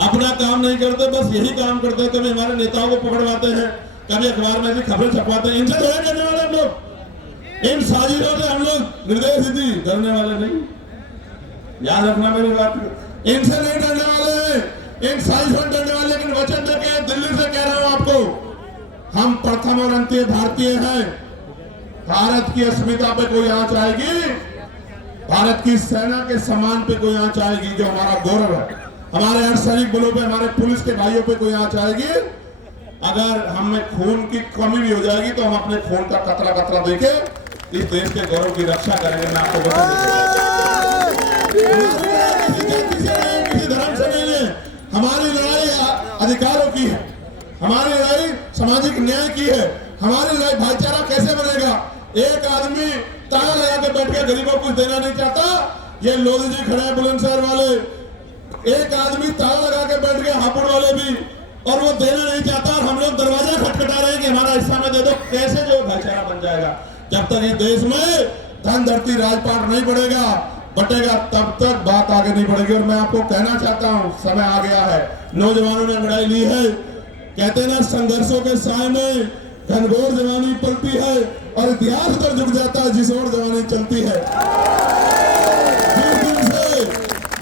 अपना काम नहीं करते, बस यही काम करते हैं, कभी हमारे नेताओं को पकड़वाते हैं, कभी अखबार में भी खबरें छपवाते हैं। इनसे थोड़े करने वाले हम लोग, इन साजिशों से हम लोग निर्देश दी डरने वाले नहीं, याद रखना मेरी बात। इनसे नहीं डरने वाले, इन साजिशों डरने वाले। लेकिन वचन देके दिल्ली से कह रहा हूं आपको, हम प्रथम और अंतिम भारतीय हैं। भारत की अस्मिता पे कोई आंच आएगी, भारत की सेना के सम्मान पे कोई आंच आएगी, जो हमारा गौरव है, हमारे अर्धसैनिक बलों पे, हमारे पुलिस के भाइयों पे कोई आंच आएगी, अगर हमें खून की कमी भी हो जाएगी तो हम अपने खून का कतरा देके इस देश के गौरव की रक्षा करेंगे। मैं आपको बता किसी धर्म से नहीं है, हमारी लड़ाई अधिकारों की है, हमारी लड़ाई सामाजिक न्याय की है, हमारी लड़ाई भाईचारा कैसे बनेगा। एक आदमी ताला लगा के बैठ के गरीबों को कुछ देना नहीं चाहता। ये लोधी जी खड़े हैं बुलंदशहर वाले, एक आदमी ताला लगा के बैठ गए, हापुड़ वाले भी और वो देना नहीं चाहता, और हम लोग दरवाजा खटखटा रहे हैं कि हमारा हिस्सा में दे दो। कैसे जो भाईचारा बन जाएगा? जब तक इस देश में धन धरती राजपाट नहीं बढ़ेगा, बटेगा, तब तक बात आगे नहीं बढ़ेगी। और मैं आपको कहना चाहता हूं, समय आ गया है, नौजवानों ने लड़ाई ली है। कहते हैं ना, संघर्षों के साय में घनघोर जवानी पलती है, और इतिहास उधर झुक जाता है जिस ओर जवानी चलती है।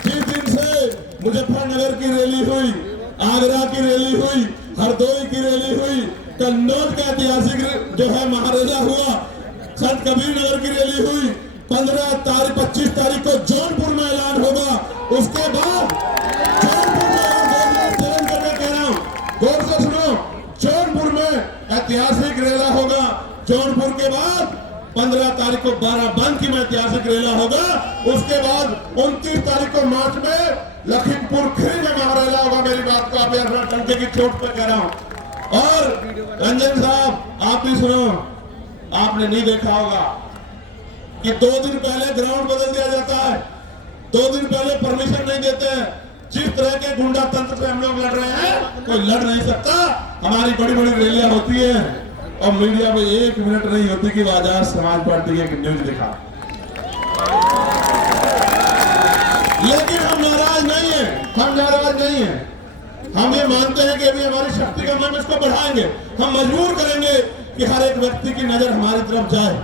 जिस दिन से मुजफ्फरनगर की रैली हुई, आगरा की रैली हुई, हरदोई की रैली हुई, कन्नौज का ऐतिहासिक जो है महारेला हुआ, संत कबीर नगर की रैली हुई, 25 तारीख को जौनपुर में ऐलान होगा। उसके बाद जौनपुर में चैलेंज करके कह रहा हूं, गौर से सुनो, जौनपुर में ऐतिहासिक रेला होगा। जौनपुर के बाद 15 तारीख को बाराबंकी में ऐतिहासिक रेला होगा। उसके बाद 29 तारीख को मार्च में लखीमपुर खीरी में महारेला होगा। मेरी बात को आप यार टंके की चोट पर कह रहा हूं। और रंजन साहब, आप भी सुनो, आपने नहीं देखा होगा कि 2 दिन पहले ग्राउंड बदल दिया जाता है, 2 दिन पहले परमिशन नहीं देते हैं। जिस तरह के गुंडा तंत्र से हम लोग लड़ रहे हैं, कोई लड़ नहीं सकता। हमारी बड़ी बड़ी रैलियां होती है और मीडिया में 1 मिनट नहीं होती कि आजाद समाज पार्टी की न्यूज दिखा। लेकिन हम नाराज नहीं है, हम नाराज नहीं है। हम ये मानते हैं कि अभी हमारी शक्ति का हम इसको बढ़ाएंगे। हम मजबूर करेंगे कि हर एक व्यक्ति की नजर हमारी तरफ जाए,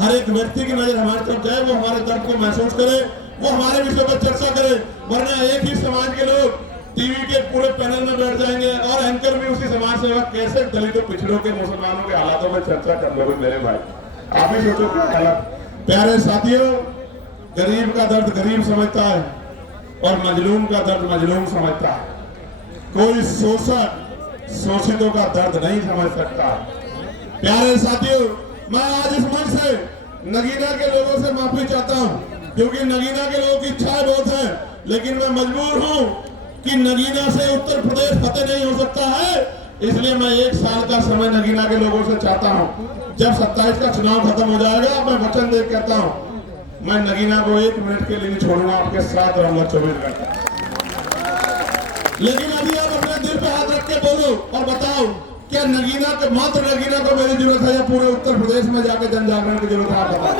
हर एक व्यक्ति की नजर हमारी तरफ जाए, वो हमारे दर्द को महसूस करे, वो हमारे विषय पर चर्चा करे। वरना एक ही समाज के लोग टीवी के पूरे पैनल में बैठ जाएंगे और एंकर भी उसी समाज से होगा। कैसे दलितों, पिछड़ों के, मुसलमानों के हालातों में चर्चा कर लोगे मेरे भाई? आप ही सोचो क्या हालत। प्यारे साथियों, गरीब का दर्द गरीब समझता है और मजलूम का दर्द मजलूम समझता है। कोई शोषक शोषितों का दर्द नहीं समझ सकता। प्यारे साथियों, मैं आज इस मंच से नगीना के लोगों से माफी चाहता हूं, क्योंकि नगीना के लोगों की इच्छाएं बहुत है, लेकिन मैं मजबूर हूं कि नगीना से उत्तर प्रदेश फतेह नहीं हो सकता है। इसलिए मैं 1 साल का समय नगीना के लोगों से चाहता हूं। जब 27 का चुनाव खत्म हो जाएगा, मैं वचन दे कहता हूं, मैं नगीना को 1 मिनट के लिए नहीं छोड़ूंगा, आपके साथ रहूंगा 24 घंटे। लेकिन अभी आप अपने दिल पे हाथ रख के बोलो और बताओ, क्या नगीना के, मात्र नगीना को मेरी जरूरत है या पूरे उत्तर प्रदेश में जाके जन जागरण की जरूरत है? आप बताओ।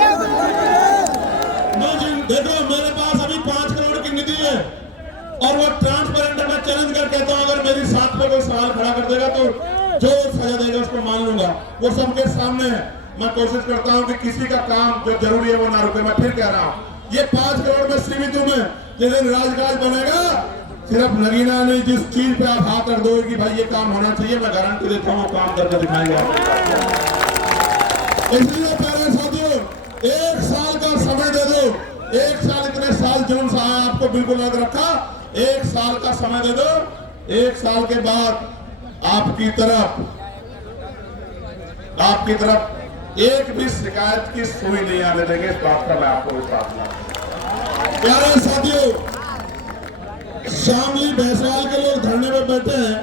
देखो, मेरे पास अभी 5 करोड़ की निधि है और वो ट्रांसपेरेंट है। मैं चैलेंज कर कहता हूं, अगर मेरी साथ पे कोई सवाल खड़ा कर देगा तो जो सजा देगा उसको मान लूंगा। वो सबके सामने है। मैं कोशिश करता हूं कि किसी का काम जो जरूरी है वो ना रुके। मैं फिर कह रहा हूं, ये 5 करोड़ में सीमित हूं मैं। जिस दिन राजकाज बनेगा, सिर्फ नगीना नहीं, जिस चीज पे आप हाथ रख दो कि भाई ये काम होना चाहिए, मैं गारंटी देता हूँ काम करके दिखाएंगे। इसलिए प्यारे साथियों, 1 साल का समय दे दो। 1 साल, इतने साल जुर्म से आया, आपको बिल्कुल याद रखा। 1 साल का समय दे दो। 1 साल के बाद आपकी तरफ एक भी शिकायत की सुई नहीं आने देंगे। इस बात का मैं आपको विश्वास दिलाता। प्यारे साथियों, शामली भैंसवाल के लोग धरने में बैठे हैं,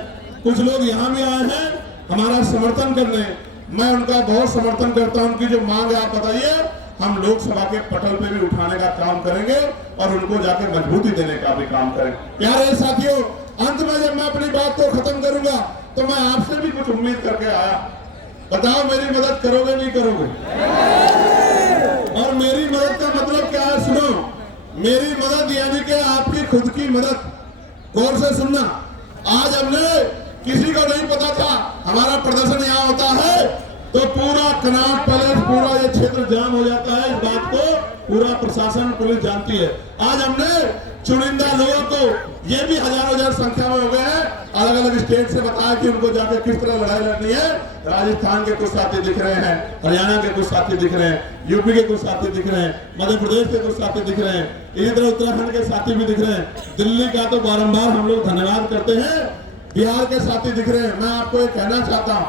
कुछ लोग यहाँ भी आए हैं हमारा समर्थन करने। मैं उनका बहुत समर्थन करता हूं। उनकी जो मांग है आप बताइए, हम लोकसभा के पटल पे भी उठाने का काम करेंगे और उनको जाके मजबूती देने का भी काम करेंगे। प्यारे साथियों, अंत में जब मैं अपनी बात को खत्म करूंगा तो मैं आपसे भी कुछ उम्मीद करके आया। बताओ, मेरी मदद करोगे नहीं करोगे? और मेरी मदद का मतलब क्या है? सुनो, मेरी मदद यानी कि आपकी खुद की मदद। गौर से सुनना। आज हमने, किसी को नहीं पता था हमारा प्रदर्शन यहाँ होता है तो पूरा कनॉट पैलेस, पूरा ये क्षेत्र जाम हो जाता है। इस बात को पूरा प्रशासन, पुलिस जानती है। आज हमने चुनिंदा लोगों को, ये भी हजारों संख्या में हो गए हैं, अलग अलग स्टेट से बताया कि उनको जाके किस तरह लड़ाई लड़नी है। राजस्थान के कुछ साथी दिख रहे हैं, हरियाणा के कुछ साथी दिख रहे हैं, यूपी के कुछ साथी दिख रहे हैं, मध्य प्रदेश के कुछ साथी दिख रहे हैं, इसी तरह उत्तराखंड के साथी भी दिख रहे हैं। दिल्ली का तो बारंबार हम लोग धन्यवाद करते हैं। बिहार के साथी दिख रहे हैं। मैं आपको एक कहना चाहता हूँ,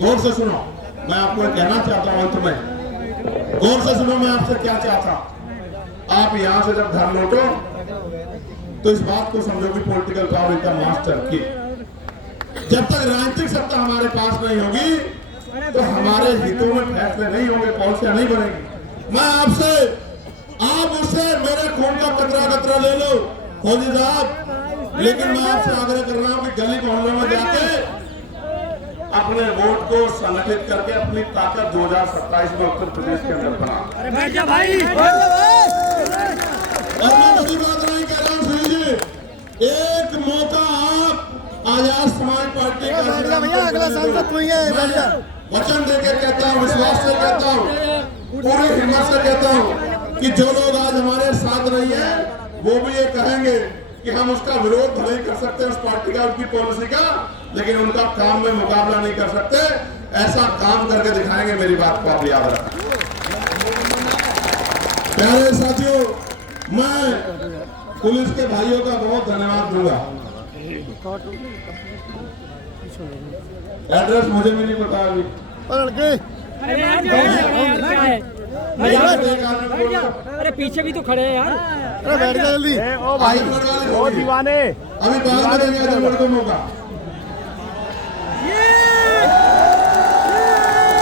गौर से सुनो, मैं आपको एक कहना चाहता हूँ अंत में, गौर से सुनो, मैं आपसे क्या चाहता हूँ। आप यहाँ से जब घर लौटो तो इस बात को समझो कि political power is the master की। जब तक राजनीतिक सत्ता हमारे पास नहीं होगी तो हमारे हितों में फैसले नहीं होंगे, पॉलिसियां नहीं बनेगी। मैं आपसे, आप मुझसे मेरे खून का कतरा कतरा ले लो। फौजी साहब, लेकिन मैं आपसे आग्रह कर रहा हूं कि गली मोहल्लों में जाके अपने वोट को संगठित करके अपनी ताकत 2027 में उत्तर प्रदेश के अंदर बना। अरे बैठ जा भाई। और मैं बड़ी बात नहीं कह रहा हूं सुनील जी, एक मौका आप आजाद समाज पार्टी का भैया अगला सांसद तू ही है, बैठ जा। वचन देकर कहता हूं, विश्वास से कहता हूं, पूरी हिम्मत से कहता हूं कि जो लोग आज हमारे साथ नहीं है वो भी ये कहेंगे कि हम उसका विरोध भले ही कर सकते हैं उस पार्टी का, उसकी पॉलिसी का, लेकिन उनका काम में मुकाबला नहीं कर सकते। ऐसा काम करके दिखाएंगे, मेरी बात को आप याद रखें। प्यारे साथियों, मैं पुलिस के भाइयों का बहुत धन्यवाद दूंगा। एड्रेस मुझे भी नहीं पता अभी। अरे यार क्या है? अरे पीछे भी तो खड़े हैं यार। अरे बैठ जा जल्दी। ओ भाई, ओ दीवाने, अभी बाद में देंगे आजमगढ़ को मौका।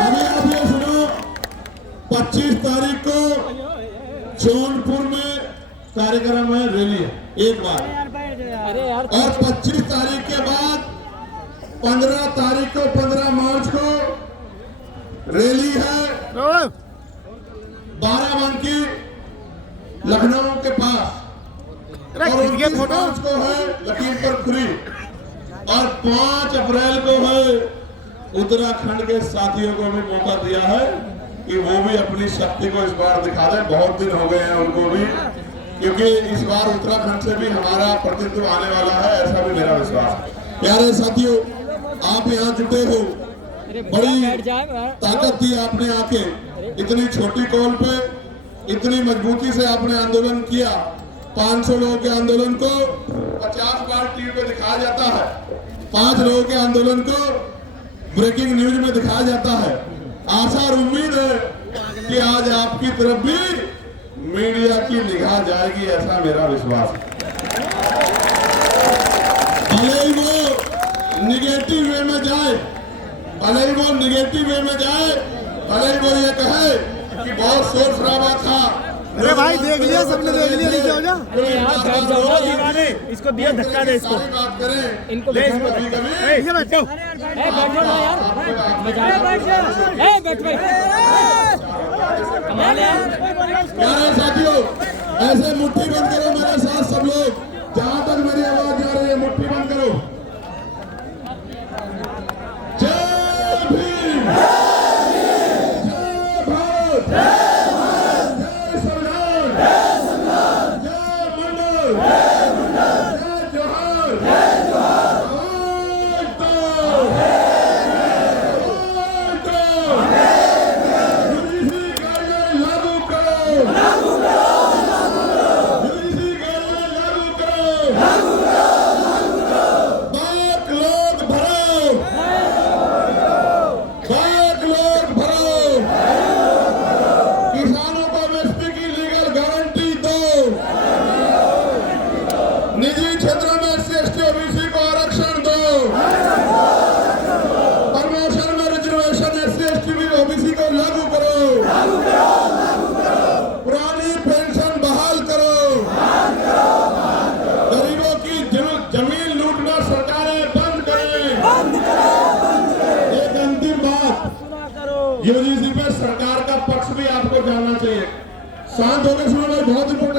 अभी आप ये सुनो, 25 तारीख को जौनपुर में कार्यक्रम है, रैली है एक बार। अरे यार, और 25 तारीख के बाद 15 तारीख को 15 मार्च को रैली है बाराबंकी लखनऊ के पास। और 29 मार्च को है लखीमपुर खीरी और 5 अप्रैल को है उत्तराखंड के साथियों को भी मौका दिया है कि वो भी अपनी शक्ति को इस बार दिखा दें। बहुत दिन हो गए हैं उनको भी, क्योंकि इस बार उत्तराखंड से भी हमारा प्रतिनिधित्व आने वाला है, ऐसा भी मेरा विश्वास है। प्यारे साथियों, आप यहाँ जुटे हो, बड़ी ताकत दी आपने आके, इतनी छोटी कॉल पे इतनी मजबूती से आपने आंदोलन किया। 500 लोगों के आंदोलन को 50 बार टीवी पे दिखाया जाता है, 5 लोगों के आंदोलन को ब्रेकिंग न्यूज में दिखाया जाता है। आशा और उम्मीद है कि आज आपकी तरफ भी मीडिया की निगाह जाएगी, ऐसा मेरा विश्वास है। भले ही वो निगेटिव वे में जाए, भले ही वो निगेटिव वे में जाए, भले ही वो ये कहे कि बहुत शोर शराबा था। अरे भाई देख लिया, सबने देख लिया, नीचे हो जा। इसको दिया धक्का दे, इसको बात करें इनको कभी कभी बैठ जाओ ना यार, बैठ भाई, कमाल है। प्यारे साथियों, ऐसे मुट्ठी बंद करो मेरे साथ सब लोग, जहां तक मेरी आवाज जा रही है मुट्ठी बंद करो। जय भीम, जय भारत, जय संविधान, जय मंडल, जय जोहार, आज तो यूजीसी गाइडलाइन लागू करो, यूजीसी गाइडलाइन लागू करो, बाग लोग भरो, बाग लोग भरो, किसानों को एमएसपी की लीगल गारंटी दो, निजी क्षेत्रों में SC/ST OBC को आरक्षण दो, प्रमोशन में रिजर्वेशन SC/ST OBC को लागू करो, पुरानी पेंशन बहाल करो, गरीबों की जमीन लूटना सरकारें बंद करें। एक अंतिम बात, यूजीसी पे सरकार का पक्ष भी आपको जानना चाहिए। शांत होकर सुनो भाई, बहुत इंपॉर्टेंट